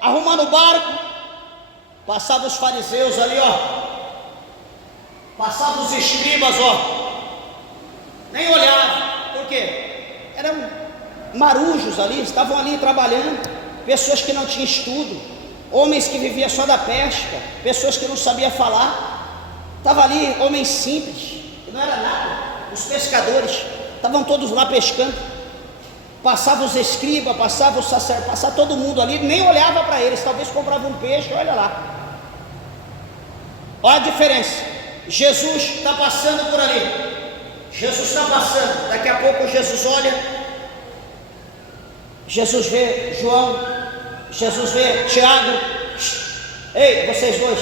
arrumando barco. Passavam os fariseus ali, passavam os escribas, nem olhavam. Por quê? Eram marujos ali, estavam ali trabalhando, pessoas que não tinham estudo, homens que viviam só da pesca, pessoas que não sabiam falar. Estava ali homens simples, que não era nada. Os pescadores estavam todos lá pescando. Passavam os escribas, passava o sacerdote, passava todo mundo ali, nem olhava para eles. Talvez comprava um peixe, olha lá. Olha a diferença. Jesus está passando por ali, Jesus está passando. Daqui a pouco Jesus olha, Jesus vê João, Jesus vê Tiago: ei, vocês dois,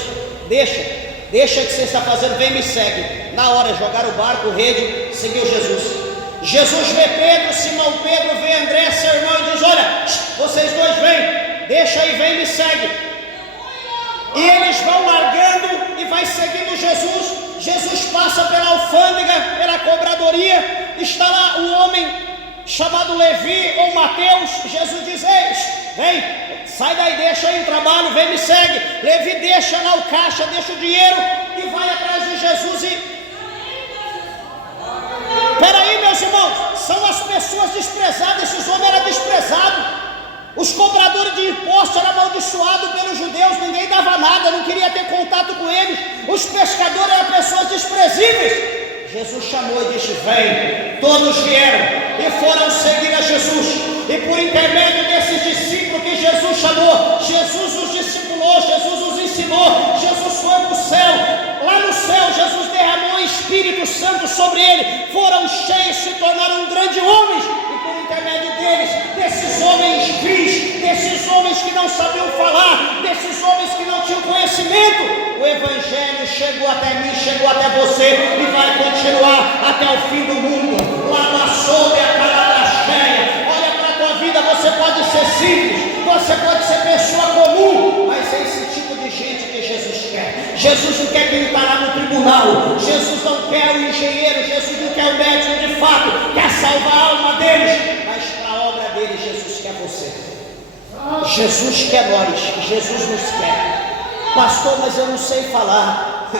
deixa o que você está fazendo, vem, me segue. Na hora jogaram o barco, rede, seguiu Jesus. Jesus vê Pedro, Simão Pedro, vê André, seu irmão, e diz: olha, vocês dois vêm, deixa aí, vem, me segue. E eles vão largando e vai seguindo Jesus. Jesus passa pela alfândega, pela cobradoria, está lá um homem chamado Levi ou Mateus. Jesus diz: ei, vem, sai daí, deixa aí o trabalho, vem, me segue. Levi deixa lá o caixa, deixa o dinheiro e vai atrás de Jesus. Peraí, meus irmãos, são as pessoas desprezadas. Esses homens eram desprezados. Os cobradores de impostos eram amaldiçoados pelos judeus, ninguém dava nada, não queria ter contato com eles. Os pescadores eram pessoas desprezíveis. Jesus chamou e disse: vem. Todos vieram e foram seguir a Jesus. E por intermédio desses discípulos que Jesus chamou, Jesus os discipulou, Jesus os ensinou, Jesus foi para o céu. Lá no céu, Jesus derramou o Espírito Santo sobre ele. Foram cheios, se tornaram grandes homens. E por intermédio deles, desses homens vis, desses homens que não sabiam falar, desses homens que não tinham conhecimento, o Evangelho chegou até mim, chegou até você e vai continuar até o fim do mundo. Lá sob a calada cheia. Olha para a tua vida, você pode ser simples, você pode ser pessoa comum, mas é esse tipo de gente que Jesus quer. Jesus não quer quem está lá no tribunal, Jesus não quer o engenheiro, Jesus não quer o médico de fato, quer salvar a alma deles, mas para a obra dele, Jesus quer você. Jesus quer nós, Jesus nos quer. Pastor, mas eu não sei falar.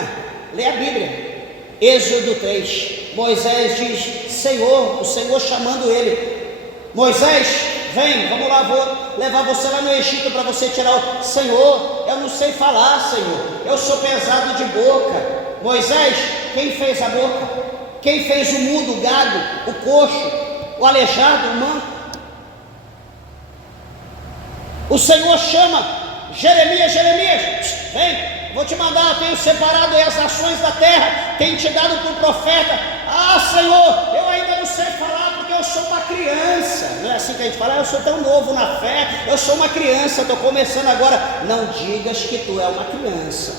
Lê a Bíblia. Êxodo 3. Moisés diz: Senhor, o Senhor chamando ele: Moisés, vem, vamos lá, vou levar você lá no Egito para você tirar o... Senhor, eu não sei falar, Senhor, eu sou pesado de boca. Moisés, quem fez a boca? Quem fez o mudo, o gado, o coxo, o aleijado, o manco? O Senhor chama Jeremias: vem, vou te mandar, eu tenho separado aí as nações da terra, tenho te dado para o profeta. Ah, Senhor, eu ainda não sei falar porque eu sou uma criança. Não é assim que a gente fala: eu sou tão novo na fé, eu sou uma criança, estou começando agora. Não digas que tu é uma criança.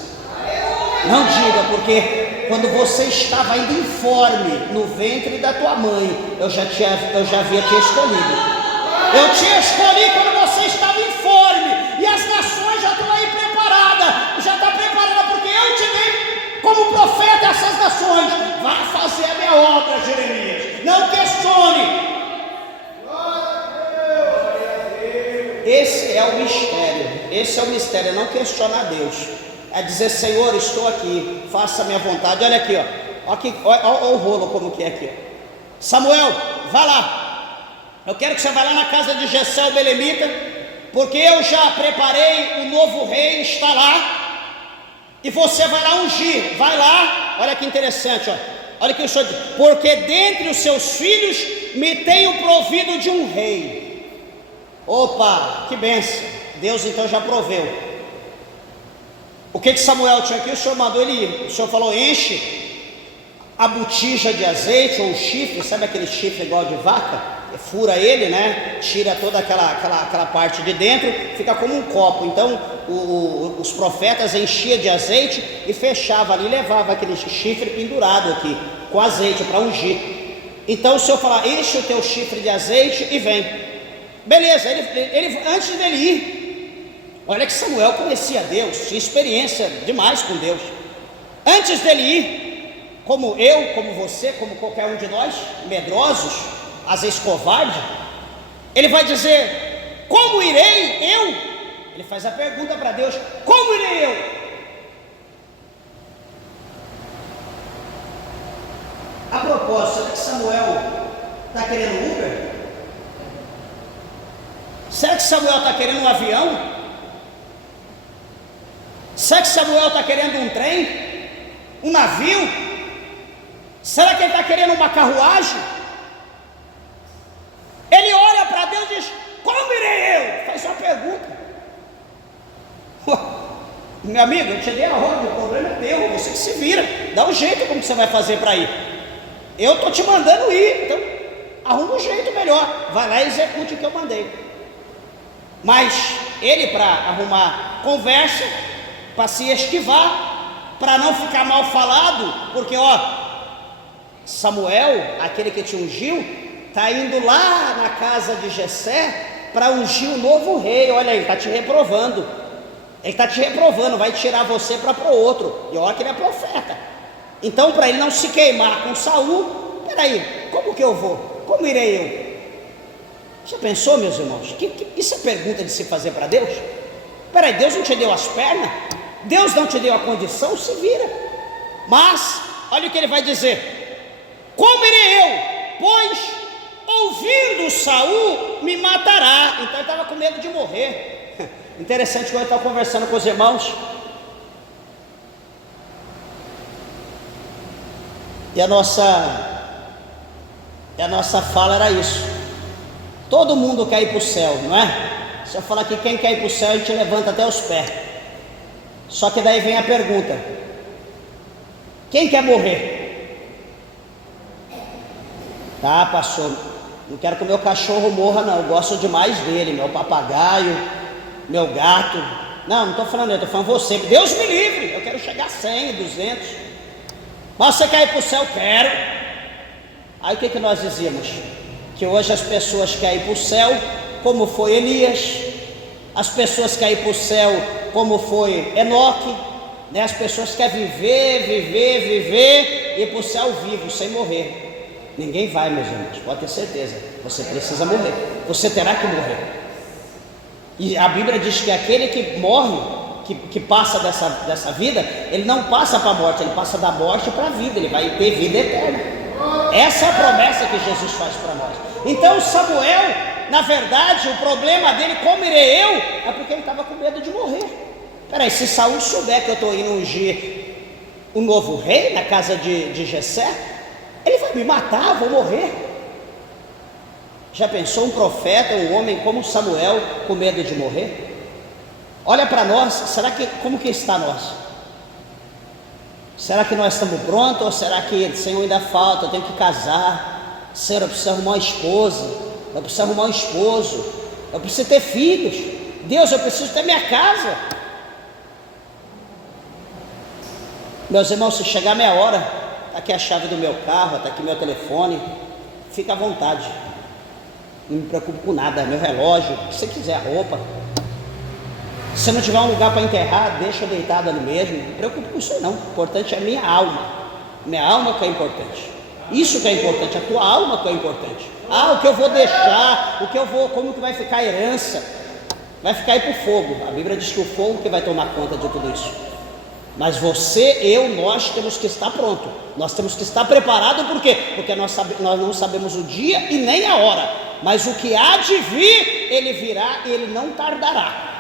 Não diga, porque quando você estava ainda informe no ventre da tua mãe, eu já havia te escolhido. Eu te escolhi quando você estava informe, e as nações já estão aí preparadas, já está preparada, porque eu te dei como profeta essas nações. Vai fazer a minha obra, Jeremias, não questione. Esse é o mistério, não questionar Deus, é dizer: Senhor, estou aqui, faça a minha vontade. Olha aqui, olha o rolo como que é aqui. Samuel, vá lá. Eu quero que você vá lá na casa de Jessé o belemita, porque eu já preparei, o novo rei está lá, e você vai lá ungir. Vai lá, olha que interessante, olha que o Senhor diz: porque dentre os seus filhos me tenho provido de um rei. Opa, que bênção, Deus então já proveu. O que Samuel tinha aqui? O Senhor mandou ele ir. O Senhor falou: enche a botija de azeite, ou um chifre, sabe aquele chifre igual de vaca? Fura ele, né? Tira toda aquela parte de dentro, fica como um copo. Então os profetas enchiam de azeite e fechavam ali, levava aquele chifre pendurado aqui com azeite para ungir. Então o Senhor fala: enche o teu chifre de azeite e vem. Beleza, ele antes dele ir, olha que Samuel conhecia Deus, tinha experiência demais com Deus. Antes dele ir, como eu, como você, como qualquer um de nós, medrosos, às vezes covarde, ele vai dizer: como irei eu? Ele faz a pergunta para Deus: como irei eu? A propósito, será que Samuel está querendo Uber? Será que Samuel está querendo um avião? Será que Samuel está querendo um trem? Um navio? Será que ele está querendo uma carruagem? Ele olha para Deus e diz: como irei eu? Faz uma pergunta. Meu amigo, eu te dei a ordem, o problema é teu, você que se vira, dá um jeito como você vai fazer para ir. Eu estou te mandando ir, então arruma um jeito melhor, vai lá e execute o que eu mandei. Mas ele, para arrumar conversa, para se esquivar, para não ficar mal falado, porque Samuel, aquele que te ungiu, está indo lá na casa de Jessé para ungir o novo rei. Olha, ele está te reprovando. Ele está te reprovando, vai tirar você para o outro. E olha que ele é profeta. Então, para ele não se queimar com Saul, peraí, como que eu vou? Como irei eu? Já pensou, meus irmãos? Isso é pergunta de se fazer para Deus? Peraí, Deus não te deu as pernas? Deus não te deu a condição? Se vira. Mas, olha o que ele vai dizer: como irei eu? Pois ouvindo Saul, me matará. Então ele estava com medo de morrer. Interessante quando eu estava conversando com os irmãos, e a nossa fala era isso: todo mundo quer ir para o céu, não é? Se eu falar que quem quer ir para o céu, a gente levanta até os pés. Só que daí vem a pergunta: quem quer morrer? Tá, pastor, não quero que o meu cachorro morra não, eu gosto demais dele, meu papagaio, meu gato. Não estou falando eu, estou falando você. Deus me livre, eu quero chegar a 100, 200. Mas você quer ir para o céu? Quero. Aí o que nós dizíamos? Que hoje as pessoas querem ir para o céu como foi Elias, as pessoas querem ir para o céu como foi Enoque, né? As pessoas querem viver e ir para o céu vivo, sem morrer. Ninguém vai, meus irmãos, pode ter certeza. Você precisa morrer, você terá que morrer. E a Bíblia diz que aquele que morre, que passa dessa vida, ele não passa para a morte, ele passa da morte para a vida, ele vai ter vida eterna. Essa é a promessa que Jesus faz para nós. Então Samuel, na verdade, o problema dele, como irei eu, é porque ele estava com medo de morrer. Peraí, se Saul souber que eu estou indo ungir um novo rei na casa de Jessé, ele vai me matar, eu vou morrer. Já pensou um profeta, um homem como Samuel, com medo de morrer? Olha para nós, como que está nós? Será que nós estamos prontos? Ou será que, Senhor, ainda falta, eu tenho que casar? Senhor, eu preciso arrumar uma esposa, eu preciso arrumar um esposo, eu preciso ter filhos. Deus, eu preciso ter minha casa. Meus irmãos, se chegar meia hora, está aqui a chave do meu carro, está aqui meu telefone, fica à vontade, não me preocupo com nada, meu relógio, o que você quiser, roupa. Se não tiver um lugar para enterrar, deixa deitado ali mesmo, não me preocupo com isso não. O importante é a minha alma que é importante. Isso que é importante, a tua alma que é importante. O que eu vou deixar, como que vai ficar a herança? Vai ficar aí para o fogo. A Bíblia diz que o fogo que vai tomar conta de tudo isso. Mas você, nós temos que estar pronto. Nós temos que estar preparado, por quê? Porque nós não sabemos o dia e nem a hora. Mas o que há de vir, ele virá e ele não tardará.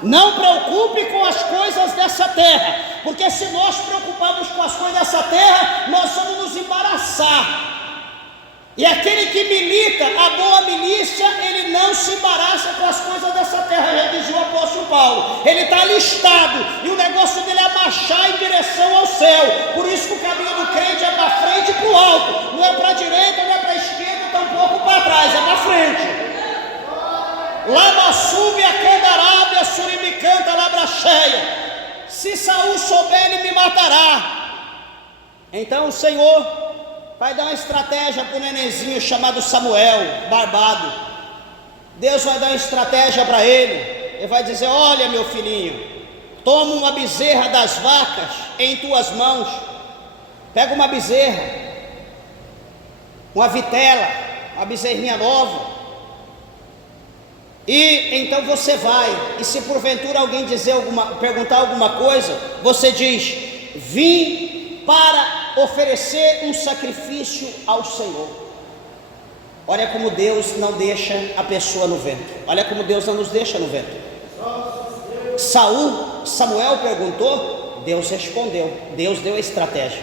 Não preocupe com as coisas dessa terra, porque se nós preocuparmos com as coisas dessa terra, nós vamos nos embaraçar. E aquele que milita a boa milícia, ele não se embaraça com as coisas dessa terra, já dizia o apóstolo Paulo. Ele está alistado e o negócio dele é marchar em direção ao céu. Por isso que o caminho do crente é para frente e para o alto, não é para a direita, não é para a esquerda, tampouco para trás, é para frente. Lama sube a candarábia, suribicanta, labra cheia. Se Saul souber, ele me matará. Então o Senhor vai dar uma estratégia para o nenenzinho chamado Samuel, barbado. Deus vai dar uma estratégia para ele. Ele vai dizer: olha, meu filhinho, toma uma bezerra das vacas em tuas mãos. Pega uma bezerra, uma vitela, uma bezerrinha nova. E então você vai, e se porventura alguém perguntar alguma coisa, você diz: vim para oferecer um sacrifício ao Senhor. Olha como Deus não deixa a pessoa no vento. Olha como Deus não nos deixa no vento. Samuel perguntou, Deus respondeu, Deus deu a estratégia.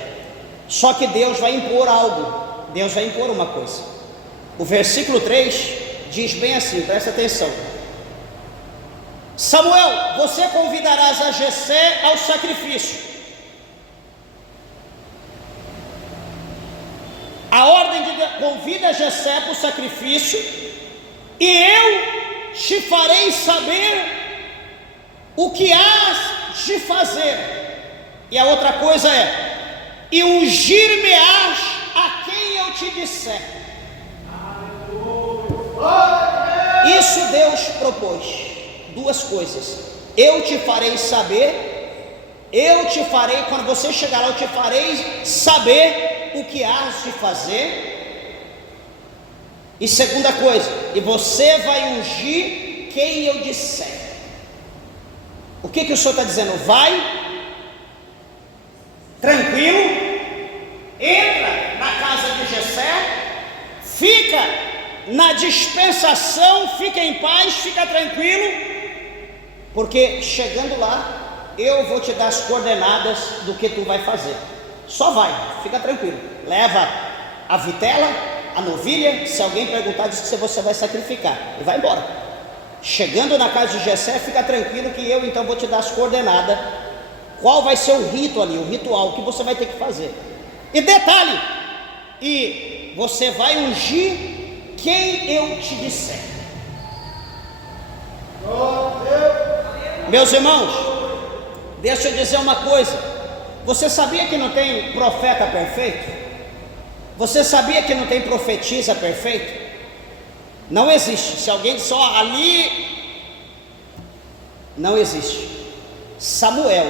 Só que Deus vai impor algo, Deus vai impor uma coisa. O versículo 3 diz bem assim, presta atenção: Samuel, você convidarás a Jessé ao sacrifício. A ordem de Deus convida Jessé para o sacrifício, e eu te farei saber o que hás de fazer. E a outra coisa é: e ungir-me-ás a quem eu te disser. Isso Deus propôs, duas coisas: eu te farei saber, quando você chegar lá, eu te farei saber o que hás de fazer. E segunda coisa: e você vai ungir quem eu disser. O que o Senhor está dizendo? Vai tranquilo, entra na casa de Jessé, fica na dispensação, fica em paz, fica tranquilo, porque chegando lá, eu vou te dar as coordenadas do que tu vai fazer. Só vai, fica tranquilo. Leva a vitela, a novilha, se alguém perguntar, diz que você vai sacrificar, e vai embora. Chegando na casa de Jessé, fica tranquilo que eu então vou te dar as coordenadas, qual vai ser o rito ali, o ritual que você vai ter que fazer. E detalhe, e você vai ungir quem eu te disser. Meus irmãos, deixa eu dizer uma coisa. Você sabia que não tem profeta perfeito? Você sabia que não tem profetisa perfeito? Não existe. Se alguém disser, ó, ali, não existe. Samuel,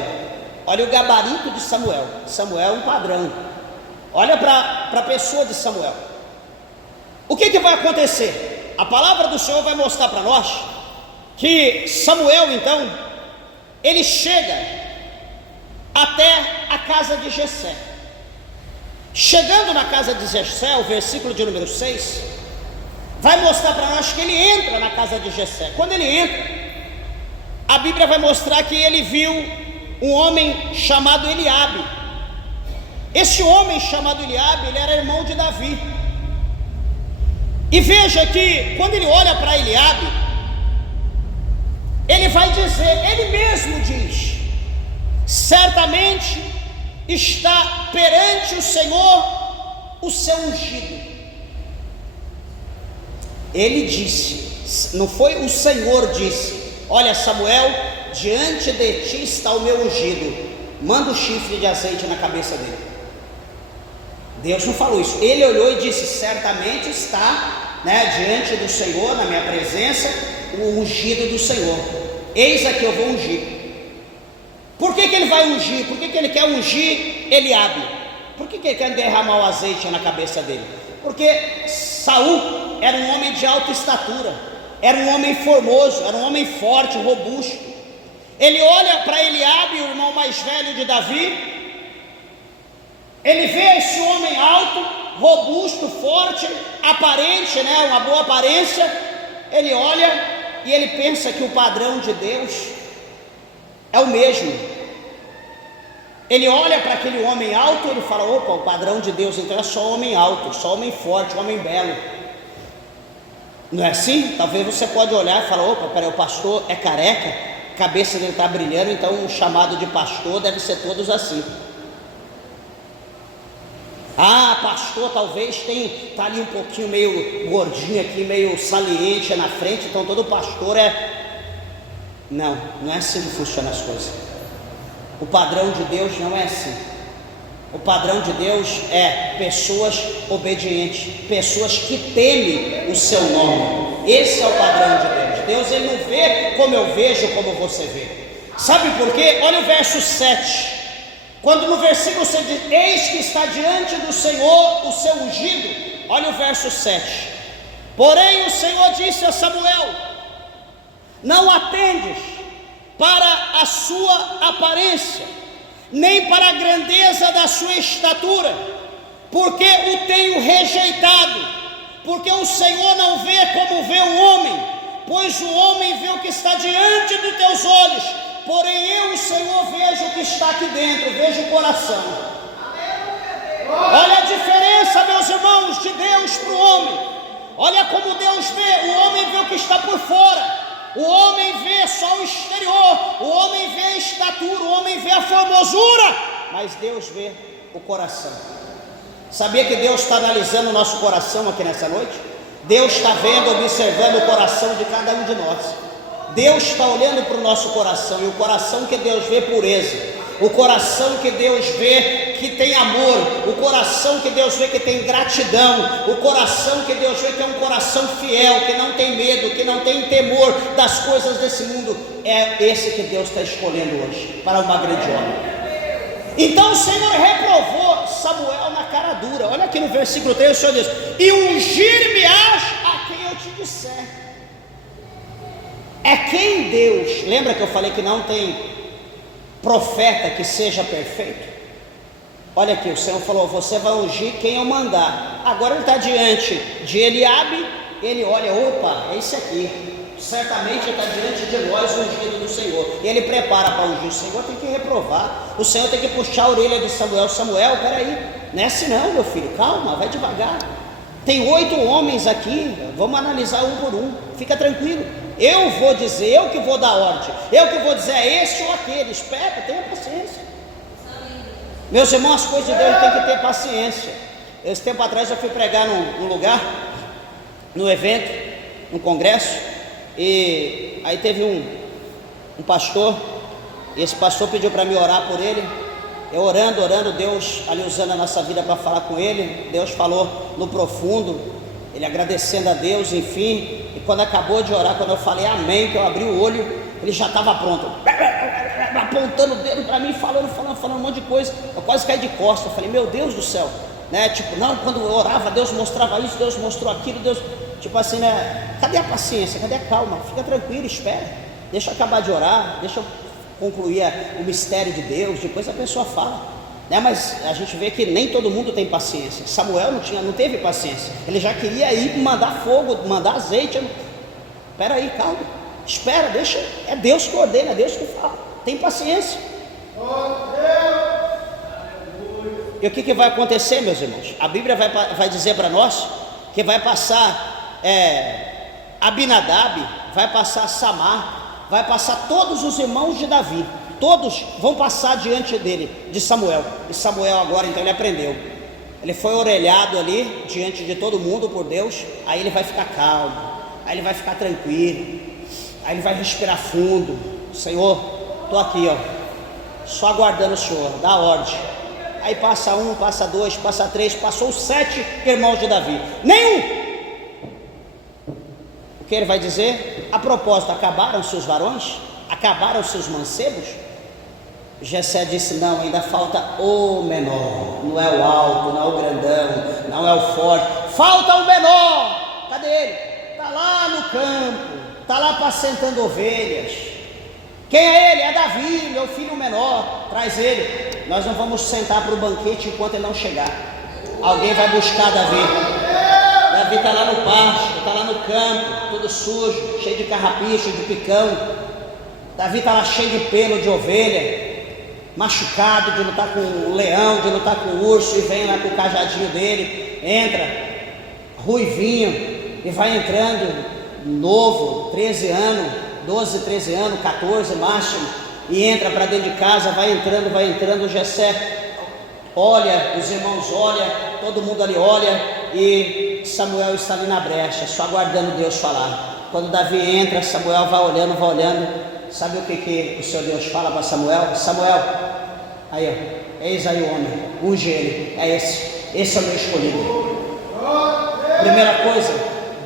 olha o gabarito de Samuel. Samuel é um padrão. Olha para a pessoa de Samuel. O que vai acontecer? A palavra do Senhor vai mostrar para nós que Samuel, então, ele chega até a casa de Jessé. Chegando na casa de Jessé, o versículo de número 6, vai mostrar para nós que ele entra na casa de Jessé. Quando ele entra, a Bíblia vai mostrar que ele viu um homem chamado Eliabe. Esse homem chamado Eliabe, ele era irmão de Davi. E veja que quando ele olha para Eliabe, ele vai dizer, ele mesmo diz: certamente está perante o Senhor o seu ungido. Ele disse, não foi o Senhor disse: olha Samuel, diante de ti está o meu ungido, manda o chifre de azeite na cabeça dele. Deus não falou isso. Ele olhou e disse: certamente está, diante do Senhor, na minha presença, o ungido do Senhor. Eis aqui eu vou ungir. Por que ele vai ungir? Por que ele quer ungir Eliabe? Por que ele quer derramar o azeite na cabeça dele? Porque Saul era um homem de alta estatura, era um homem formoso, era um homem forte, robusto. Ele olha para Eliabe, o irmão mais velho de Davi. Ele vê esse homem alto, robusto, forte, aparente, uma boa aparência. Ele olha e ele pensa que o padrão de Deus é o mesmo. Ele olha para aquele homem alto e ele fala: opa, o padrão de Deus então é só homem alto, só homem forte, homem belo. Não é assim? Talvez você pode olhar e falar: opa, peraí, o pastor é careca, a cabeça dele está brilhando, então o chamado de pastor deve ser todos assim. Ah, pastor talvez está ali um pouquinho meio gordinho aqui, meio saliente na frente, então todo pastor é... Não é assim que funcionam as coisas. O padrão de Deus não é assim. O padrão de Deus é pessoas obedientes, pessoas que temem o seu nome. Esse é o padrão de Deus. Deus, ele não vê como eu vejo, como você vê. Sabe por quê? Olha o verso 7. Quando no versículo você diz: eis que está diante do Senhor o seu ungido. Olha o verso 7. Porém o Senhor disse a Samuel: não atendes para a sua aparência, nem para a grandeza da sua estatura, porque o tenho rejeitado. Porque o Senhor não vê como vê o homem, pois o homem vê o que está diante dos teus olhos, porém eu, o Senhor, vejo o que está aqui dentro, vejo o coração. Olha a diferença, meus irmãos, de Deus para o homem. Olha como Deus vê. O homem vê o que está por fora, o homem vê só o exterior, o homem vê a estatura, o homem vê a formosura, mas Deus vê o coração. Sabia que Deus está analisando o nosso coração aqui nessa noite? Deus está vendo, observando o coração de cada um de nós. Deus está olhando para o nosso coração, e o coração que Deus vê pureza, o coração que Deus vê que tem amor, o coração que Deus vê que tem gratidão, o coração que Deus vê que é um coração fiel, que não tem medo, que não tem temor das coisas desse mundo, é esse que Deus está escolhendo hoje para uma grande obra. Então o Senhor reprovou Samuel na cara dura. Olha aqui no versículo 3, o Senhor diz: e ungir-me-ás a quem eu te disser. É quem Deus, lembra que eu falei que não tem profeta que seja perfeito? Olha aqui, o Senhor falou: você vai ungir quem eu mandar. Agora ele está diante de Eliabe, ele olha, opa, é esse aqui, certamente está diante de nós o ungido do Senhor, e ele prepara para ungir. O Senhor tem que reprovar, o Senhor tem que puxar a orelha de Samuel. Samuel, peraí, não é assim não, meu filho, calma, vai devagar, tem 8 homens aqui, vamos analisar um por um, fica tranquilo, eu vou dizer, eu que vou dar ordem, eu que vou dizer é esse ou aquele, espera, tenha paciência. Meus irmãos, as coisas de Deus tem que ter paciência. Esse tempo atrás eu fui pregar num lugar, num evento, num congresso, e aí teve um pastor, e esse pastor pediu para mim orar por ele. Eu orando, Deus ali usando a nossa vida para falar com ele. Deus falou no profundo, ele agradecendo a Deus, enfim. E quando acabou de orar, quando eu falei amém, que eu abri o olho, ele já estava pronto, apontando o dedo para mim, falando um monte de coisa. Eu quase caí de costas, eu falei, meu Deus do céu, né? Tipo, não, quando eu orava, Deus mostrava isso, Deus mostrou aquilo, Deus, tipo assim, né? Cadê a paciência, cadê a calma? Fica tranquilo, espera, deixa eu acabar de orar, deixa eu concluir o mistério de Deus, depois a pessoa fala, né? Mas a gente vê que nem todo mundo tem paciência. Samuel não teve paciência, ele já queria ir mandar fogo, mandar azeite. Espera aí, calma, espera, deixa, é Deus que ordena, é Deus que fala, tem paciência. E o que vai acontecer, meus irmãos? A Bíblia vai dizer para nós que vai passar Abinadab, vai passar Samar, vai passar todos os irmãos de Davi, todos vão passar diante dele, de Samuel. E Samuel agora então ele aprendeu, ele foi orelhado ali diante de todo mundo por Deus. Aí ele vai ficar calmo, aí ele vai ficar tranquilo, aí ele vai respirar fundo. Senhor, estou aqui, ó, só aguardando o Senhor, dá ordem. Aí passa 1, passa 2, passa 3, passou os 7 irmãos de Davi, nenhum. O que ele vai dizer? A propósito, acabaram-se os varões? Acabaram-se os mancebos? Jessé disse, não, ainda falta o menor, não é o alto, não é o grandão, não é o forte, falta o menor. Cadê ele? Está lá no campo, está lá apacentando ovelhas. Quem é ele? É Davi, meu filho menor, traz ele. Nós não vamos sentar para o banquete enquanto ele não chegar. Alguém vai buscar Davi. Davi está lá no pasto, está lá no campo, todo sujo, cheio de carrapicho, de picão. Davi está lá cheio de pelo de ovelha, machucado de lutar com o leão, de lutar com o urso, e vem lá com o cajadinho dele, entra, ruivinho, e vai entrando, novo, 13 anos, 12, 13 anos, 14 máximo, e entra para dentro de casa, vai entrando, Jessé olha, os irmãos olham, todo mundo ali olha, e Samuel está ali na brecha, só aguardando Deus falar. Quando Davi entra, Samuel vai olhando, sabe o que o Senhor Deus fala para Samuel? Samuel, aí ó, eis aí o homem, unge ele, é esse é o meu escolhido. Primeira coisa,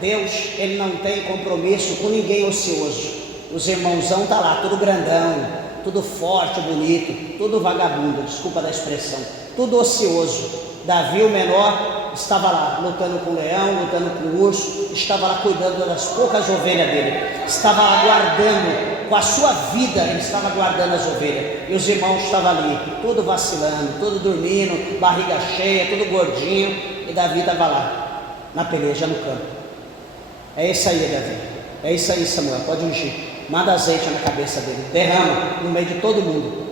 Deus, ele não tem compromisso com ninguém ocioso. Os irmãozão tá lá, tudo grandão, tudo forte, bonito, tudo vagabundo, desculpa da expressão, tudo ocioso. Davi, o menor, estava lá, lutando com o leão, lutando com o urso, estava lá cuidando das poucas ovelhas dele, estava lá guardando, com a sua vida, ele estava guardando as ovelhas, e os irmãos estavam ali, tudo vacilando, tudo dormindo, barriga cheia, tudo gordinho, e Davi estava lá, na peleja, no campo. É isso aí, Davi, é isso aí, Samuel, pode ungir, manda azeite na cabeça dele, derrama no meio de todo mundo.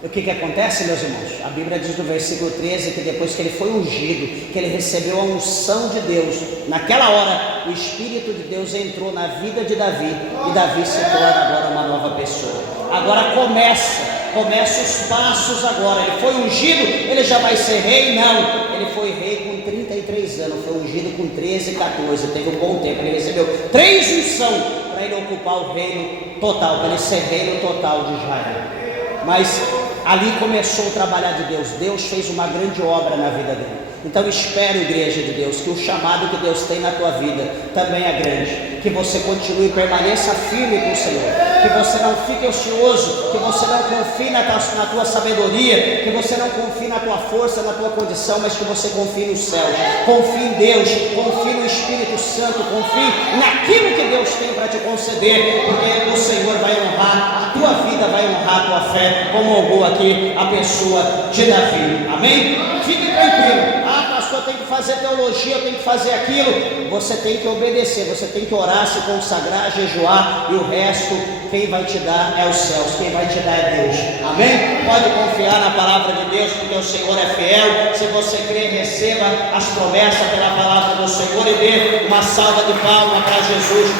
E o que acontece, meus irmãos? A Bíblia diz no versículo 13 que depois que ele foi ungido, que ele recebeu a unção de Deus, naquela hora o Espírito de Deus entrou na vida de Davi, e Davi se torna agora uma nova pessoa. Agora começa os passos agora. Ele foi ungido, ele já vai ser rei? Não, ele foi rei com 33 anos, foi ungido com 13, 14, teve um bom tempo, ele recebeu 3 unções para ele ocupar o reino total, para ele ser reino total de Israel. Mas ali começou o trabalhar de Deus. Deus fez uma grande obra na vida dele. Então espero, igreja de Deus, que o chamado que Deus tem na tua vida também é grande, que você continue e permaneça firme com o Senhor, que você não fique ocioso, que você não confie na tua sabedoria, que você não confie na tua força, na tua condição, mas que você confie no céu, confie em Deus, confie no Espírito Santo, confie naquilo que Deus tem para te conceder, porque o Senhor vai honrar a tua vida, vai honrar a tua fé, como honrou aqui a pessoa de Davi. Amém? Fique tranquilo. Pastor, eu tenho que fazer teologia, eu tenho que fazer aquilo. Você tem que obedecer, você tem que orar, se consagrar, jejuar, e o resto, quem vai te dar é os céus, quem vai te dar é Deus. Amém? Pode confiar na palavra de Deus, porque o Senhor é fiel. Se você crer, receba as promessas pela palavra do Senhor e dê uma salva de palmas para Jesus,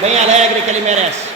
bem alegre que Ele merece.